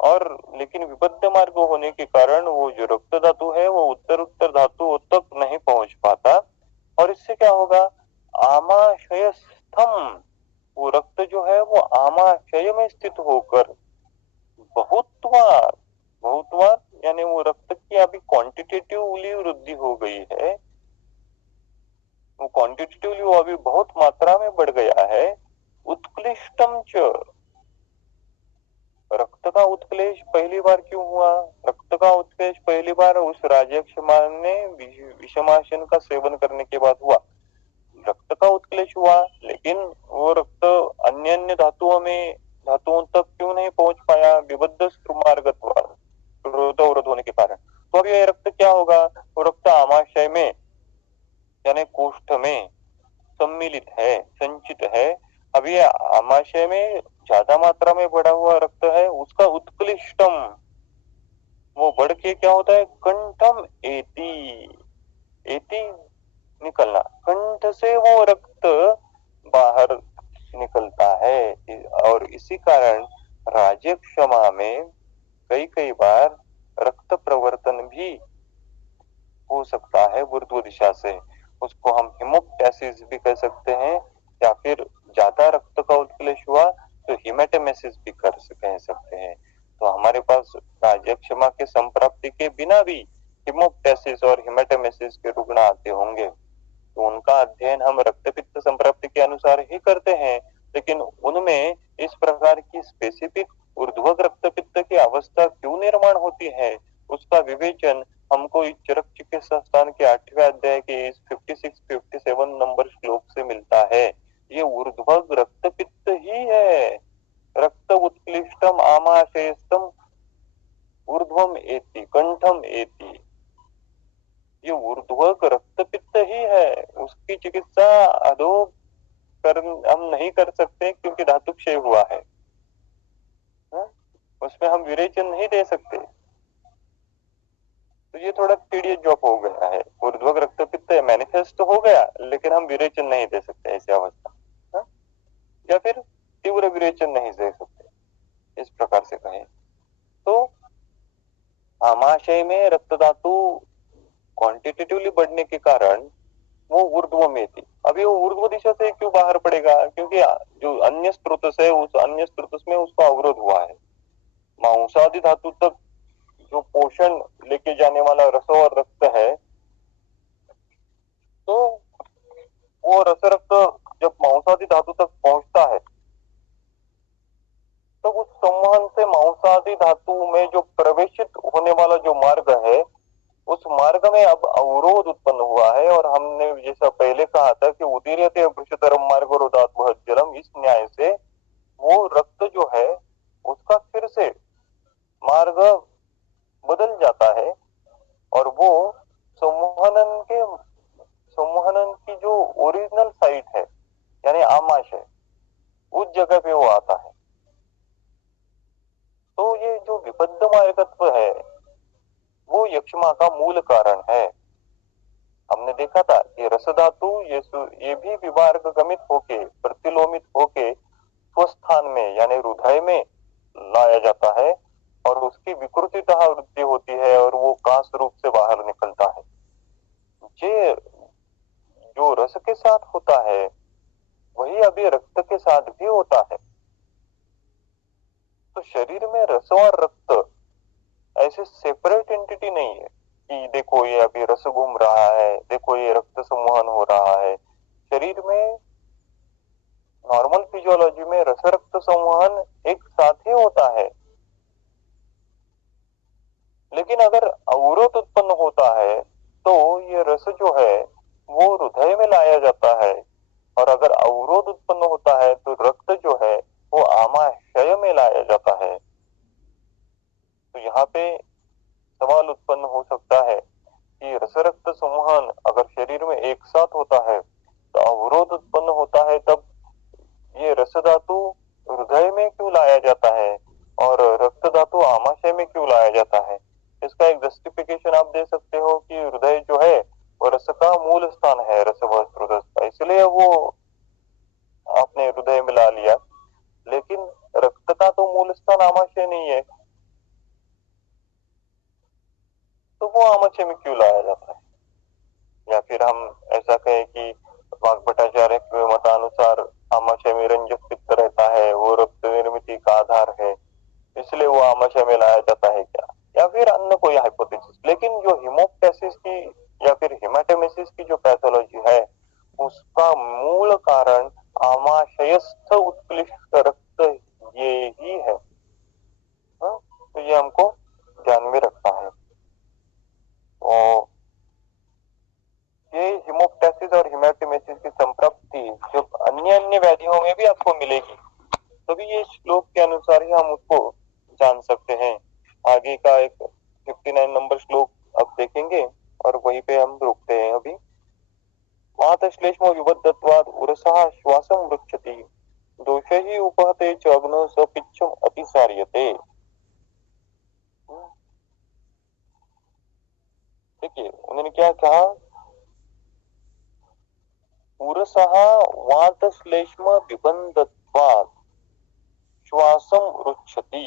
और लेकिन विबद्ध मार्ग होने के कारण वो जो रक्त धातु है वो उत्तर धातु तक नहीं पहुंच पाता. और इससे क्या होगा, आमाशयस्थम, वो रक्त जो है वो आमाशय में स्थित होकर बहुत्वात्, बहुत्वात् यानी वो रक्त की अभी क्वांटिटेटिवली वृद्धि हो गई है. वो क्वांटिटेटिवली वो अभी बहुत मात्रा में बढ़ गया है। उत्क्लिष्टम च, रक्त का उत्क्लेश पहली बार क्यों हुआ? रक्त का उत्क्लेश पहली बार उस राजयक्षमान ने विषमाशन का सेवन करने के बाद हुआ। रक्त का उत्क्लेश हुआ, लेकिन वो रक्त अन्य अन्य धातुओं तक क्यों नहीं पहुंच पाया? विबद्ध मार्गत्वात्, रोधोवरोध होने के कारण। तो अब ये रक्त क्या होगा? वो रक्त आमाशय में यानी कोष्ठ में सम्मिलित है, संचित है। अब ये आमाशय में ज्यादा मात्रा में बढ़ा हुआ रक्त है, उसका उत्क्लिष्टम वो बढ़ के क्या होता है? कंठम एति, एति निकलना, कंठ से वो रक्त बाहर निकलता है। और इसी कारण राजक्षमा में कई कई बार रक्त प्रवर्तन भी हो सकता है ऊर्ध्व दिशा से। उसको हम हिमोप्टासिस भी कह सकते हैं, या फिर ज्यादा रक्त का उत्क्लेश हुआ तो हिमेटेमेसिस भी कह सकते हैं। तो हमारे पास राजक्षमा के संप्राप्ति के बिना भी हिमोप्टासिस और हिमेटेमेसिस के रुग्ण आते होंगे, तो उनका अध्ययन हम रक्तपित्त संप्राप्ति के अनुसार ही करते हैं। लेकिन उनमें इस प्रकार की स्पेसिफिक ऊर्ध्वक रक्तपित्त की अवस्था क्यों निर्माण होती है, उसका विवेचन हमको इस चरक चिकित्सा स्थान के 8वें अध्याय के इस 56-57 नंबर श्लोक से मिलता है। ये ऊर्ध्वक रक्तपित्त ही है। रक्त उत्क्लिष्टम आमाशयस्थम ऊर्ध्वम एति कंठम एति, ये ऊर्ध्वक रक्तपित्त ही है। उसकी चिकित्सा हम नहीं कर सकते क्योंकि धातु क्षय हुआ है। उसमें हम विरेचन नहीं दे सकते। तो ये थोड़ा टीडियस जॉब हो गया है। ऊर्ध्वक रक्तपित्त मैनिफेस्ट हो गया, लेकिन हम विरेचन नहीं दे सकते ऐसी अवस्था, या फिर तीव्र विरेचन नहीं दे सकते, इस प्रकार से कहें तो आमाशय में रक्त धातु क्वांटिटेटिवली बढ़ने के कारण वो ऊर्ध्व में थी। अभी वो ऊर्ध्व दिशा से क्यों बाहर पड़ेगा? क्योंकि जो अन्य स्रोत है उस अन्य स्रोत में उसका अवरोध हुआ है। मांसादि धातु तक जो पोषण लेके जाने वाला रस और रक्त है, तो वो रस रक्त जब मांसादि धातु तक पहुंचता है तो उस संवहन से मांसादि धातु में जो प्रवेशित होने वाला जो मार्ग है, उस मार्ग में अब अवरोध उत्पन्न हुआ है। और हमने जैसा पहले कहा था कि उदीर्यते वृषतरम मार्ग रोधात वह जलम, इस न्याय से वो रक्त जो है उसका फिर से मार्ग बदल जाता है और वो संवहन की जो ओरिजिनल साइट है यानी आमाशय, उस जगह पे वो आता है। तो ये जो विबद्ध मार्गत्व है वो यक्षमा का मूल कारण है। हमने देखा था कि रस धातु ये भी विवार्ग गमित होके, प्रतिलोमित होके स्वस्थान में यानी हृदय में लाया जाता है और उसकी विकृतितः वृद्धि होती है और वो कांस रूप से बाहर निकलता है। ये जो रस के साथ होता है वही अभी रक्त के साथ भी होता है। तो शरीर में रस और रक्त ऐसे सेपरेट एंटिटी नहीं है कि देखो ये अभी रस घूम रहा है, देखो ये रक्त संवहन हो रहा है। शरीर में नॉर्मल फिजियोलॉजी में रस रक्त संवहन एक साथ ही होता है, लेकिन अगर अवरोध उत्पन्न होता है तो ये रस जो है वो हृदय में लाया जाता है, और अगर अवरोध उत्पन्न होता है तो रक्त जो है वो आमाशय में लाया जाता है। तो यहाँ पे सवाल उत्पन्न हो सकता है कि रस रक्त संवहन अगर शरीर में एक साथ होता है तो अवरोध उत्पन्न होता है, तब ये रस धातु हृदय में क्यों लाया जाता है और रक्त धातु आमाशय में क्यों लाया जाता है? इसका एक जस्टिफिकेशन आप दे सकते हो कि हृदय जो है वो रस का मूल स्थान है, रस का, इसलिए वो आपने हृदय में ला लिया, लेकिन रक्त का तो मूल स्थान आमाशय नहीं है, तो वो आमाशय में क्यों लाया जाता है? या फिर हम ऐसा कहें कि वाग भट्टाचार्य के मतानुसार आमाशय में रंजक पित्त रहता है, वो रक्त निर्मित का आधार है, इसलिए वो आमाशय में लाया जाता है क्या? या फिर अन्य कोई हाइपोथेसिस। लेकिन जो हिमोप्टासिस की या फिर हिमेटेमेसिस की जो पैथोलॉजी है उसका कारण आमाशयस्थ उत्कृष्ट रक्त ये ही है। तो ये हमको ध्यान में रखना है। और ये हिमोप्टासिस और हिमेटिमेसिस की संप्राप्ति जब अन्य अन्य व्याधियों में भी आपको मिलेगी, तभी ये श्लोक के अनुसार ही हम उसको जान सकते हैं। आगे का एक 59 नंबर श्लोक अब देखेंगे और वहीं पे हम रुकते हैं अभी। वातश्लेष्मो विबद्धत्वात् उरसः श्वासं वृक्षति दोषैः उपहते च अग्नौ सपिच्छम् अतिसार्यते। देखिए उन्होंने क्या कहा, उरसः वातश्लेष्म विबद्धत्वात् श्वासं वृक्षति।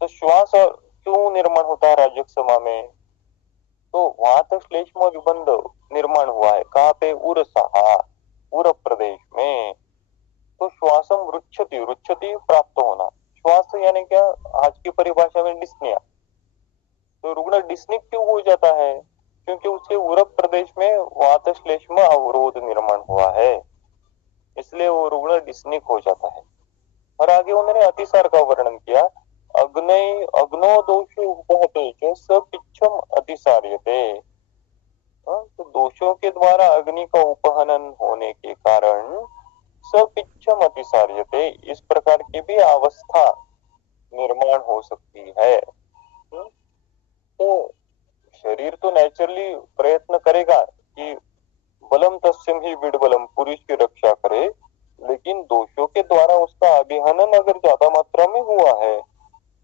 तो श्वास क्यों निर्माण होता है राजक समा में? तो वातश्लेष्म विबंध निर्माण हुआ है कहाँ पे? उरसः, उर प्रदेश में। तो श्वासम रुच्छति, रुच्छति प्राप्त होना, श्वास यानी क्या? आज की परिभाषा में डिस्निया। तो रुग्ण डिस्निक क्यों हो जाता है? क्योंकि उसके उर प्रदेश में वातश्लेष्म अवरोध निर्माण हुआ है, इसलिए वो रुग्ण डिस्निक हो जाता है। और आगे उन्होंने अतिसार का वर्णन किया, अग्नो दोषो उपहते च सपिच्छम अतिसार्यते। तो दोषों के द्वारा अग्नि का उपहनन होने के कारण सपिच्छम अतिसार्यते, इस प्रकार की भी अवस्था निर्माण हो सकती है। तो शरीर तो नेचुरली प्रयत्न करेगा कि बलम तस्यम ही विडबलम, पुरुष की रक्षा करे, लेकिन दोषों के द्वारा उसका अभिहनन अगर ज्यादा मात्रा में हुआ है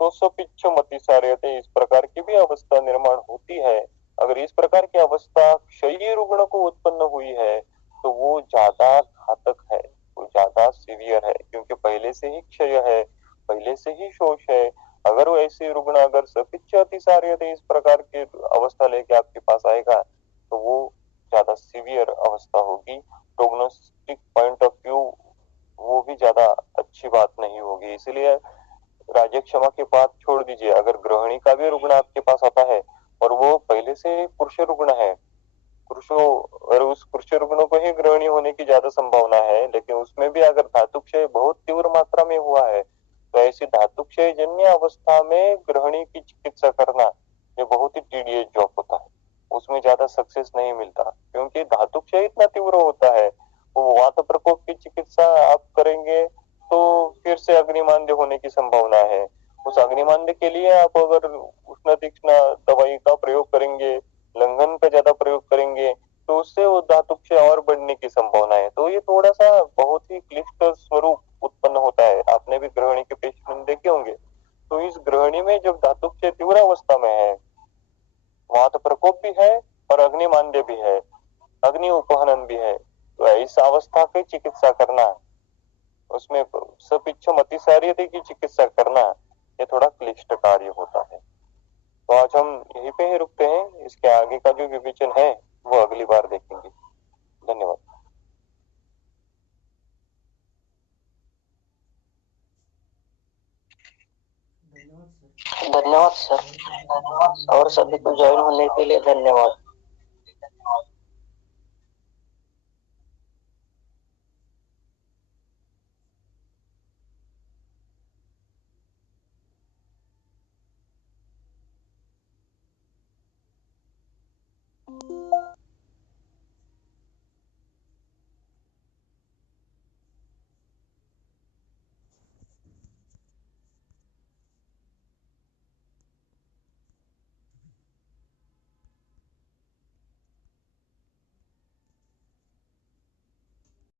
तो सपिच्छम अतिसार्यते, इस प्रकार की भी अवस्था निर्माण होती है। अगर इस प्रकार की अवस्था क्षयी रुग्ण को उत्पन्न हुई है तो वो ज्यादा घातक है, वो ज्यादा सीवियर है, क्योंकि पहले से ही क्षय है, पहले से ही शोष है। अगर वो ऐसे रुग्ण अगर सपिच्छ अतिसार्यते इस प्रकार की अवस्था लेके आपके पास आएगा तो वो ज्यादा सीवियर अवस्था होगी। प्रोग्नोस्टिक पॉइंट ऑफ व्यू वो भी ज्यादा अच्छी बात नहीं होगी। इसलिए राजक क्षमा की बात छोड़ दीजिए, अगर गृहिणी का भी रुग्ण आपके पास आता है और वो पहले से पुरुष रुग्ण है, पुरुषों और उस पुरुष रुग्ण को ही गृहिणी होने की ज्यादा संभावना है, लेकिन उसमें भी अगर धातु क्षय बहुत तीव्र मात्रा में हुआ है तो ऐसी धातु क्षय जन्य अवस्था में गृहिणी की चिकित्सा करना ये बहुत ही टीडियस जॉब होता है, उसमें ज्यादा सक्सेस नहीं मिलता, क्योंकि धातु क्षय इतना तीव्र होता है। वो वात प्रकोप की चिकित्सा आप करेंगे तो फिर से अग्निमांद्य होने की संभावना है। उस अग्निमांद्य के लिए आप अगर उष्ण तीक्ष्ण दवाई का प्रयोग करेंगे, लंघन का ज्यादा प्रयोग करेंगे तो उससे वो धातु क्षय और बढ़ने की संभावना है। तो ये थोड़ा सा बहुत ही क्लिष्ट स्वरूप उत्पन्न होता है। आपने भी गृहिणी के पेशेंट देखे होंगे, तो इस गृहिणी में जब धातु क्षय तीव्र अवस्था में है, वात प्रकोप भी है और अग्निमांद्य भी है, अग्नि उपहनन भी है, तो इस अवस्था की चिकित्सा करना, उसमें सपिच्छम अतिसार्यते की चिकित्सा करना ये थोड़ा क्लिष्ट कार्य होता है। तो आज हम यहीं पे ही रुकते हैं, इसके आगे का जो विवेचन है वो अगली बार देखेंगे। धन्यवाद। धन्यवाद सर, और सभी को ज्वाइन होने के लिए धन्यवाद।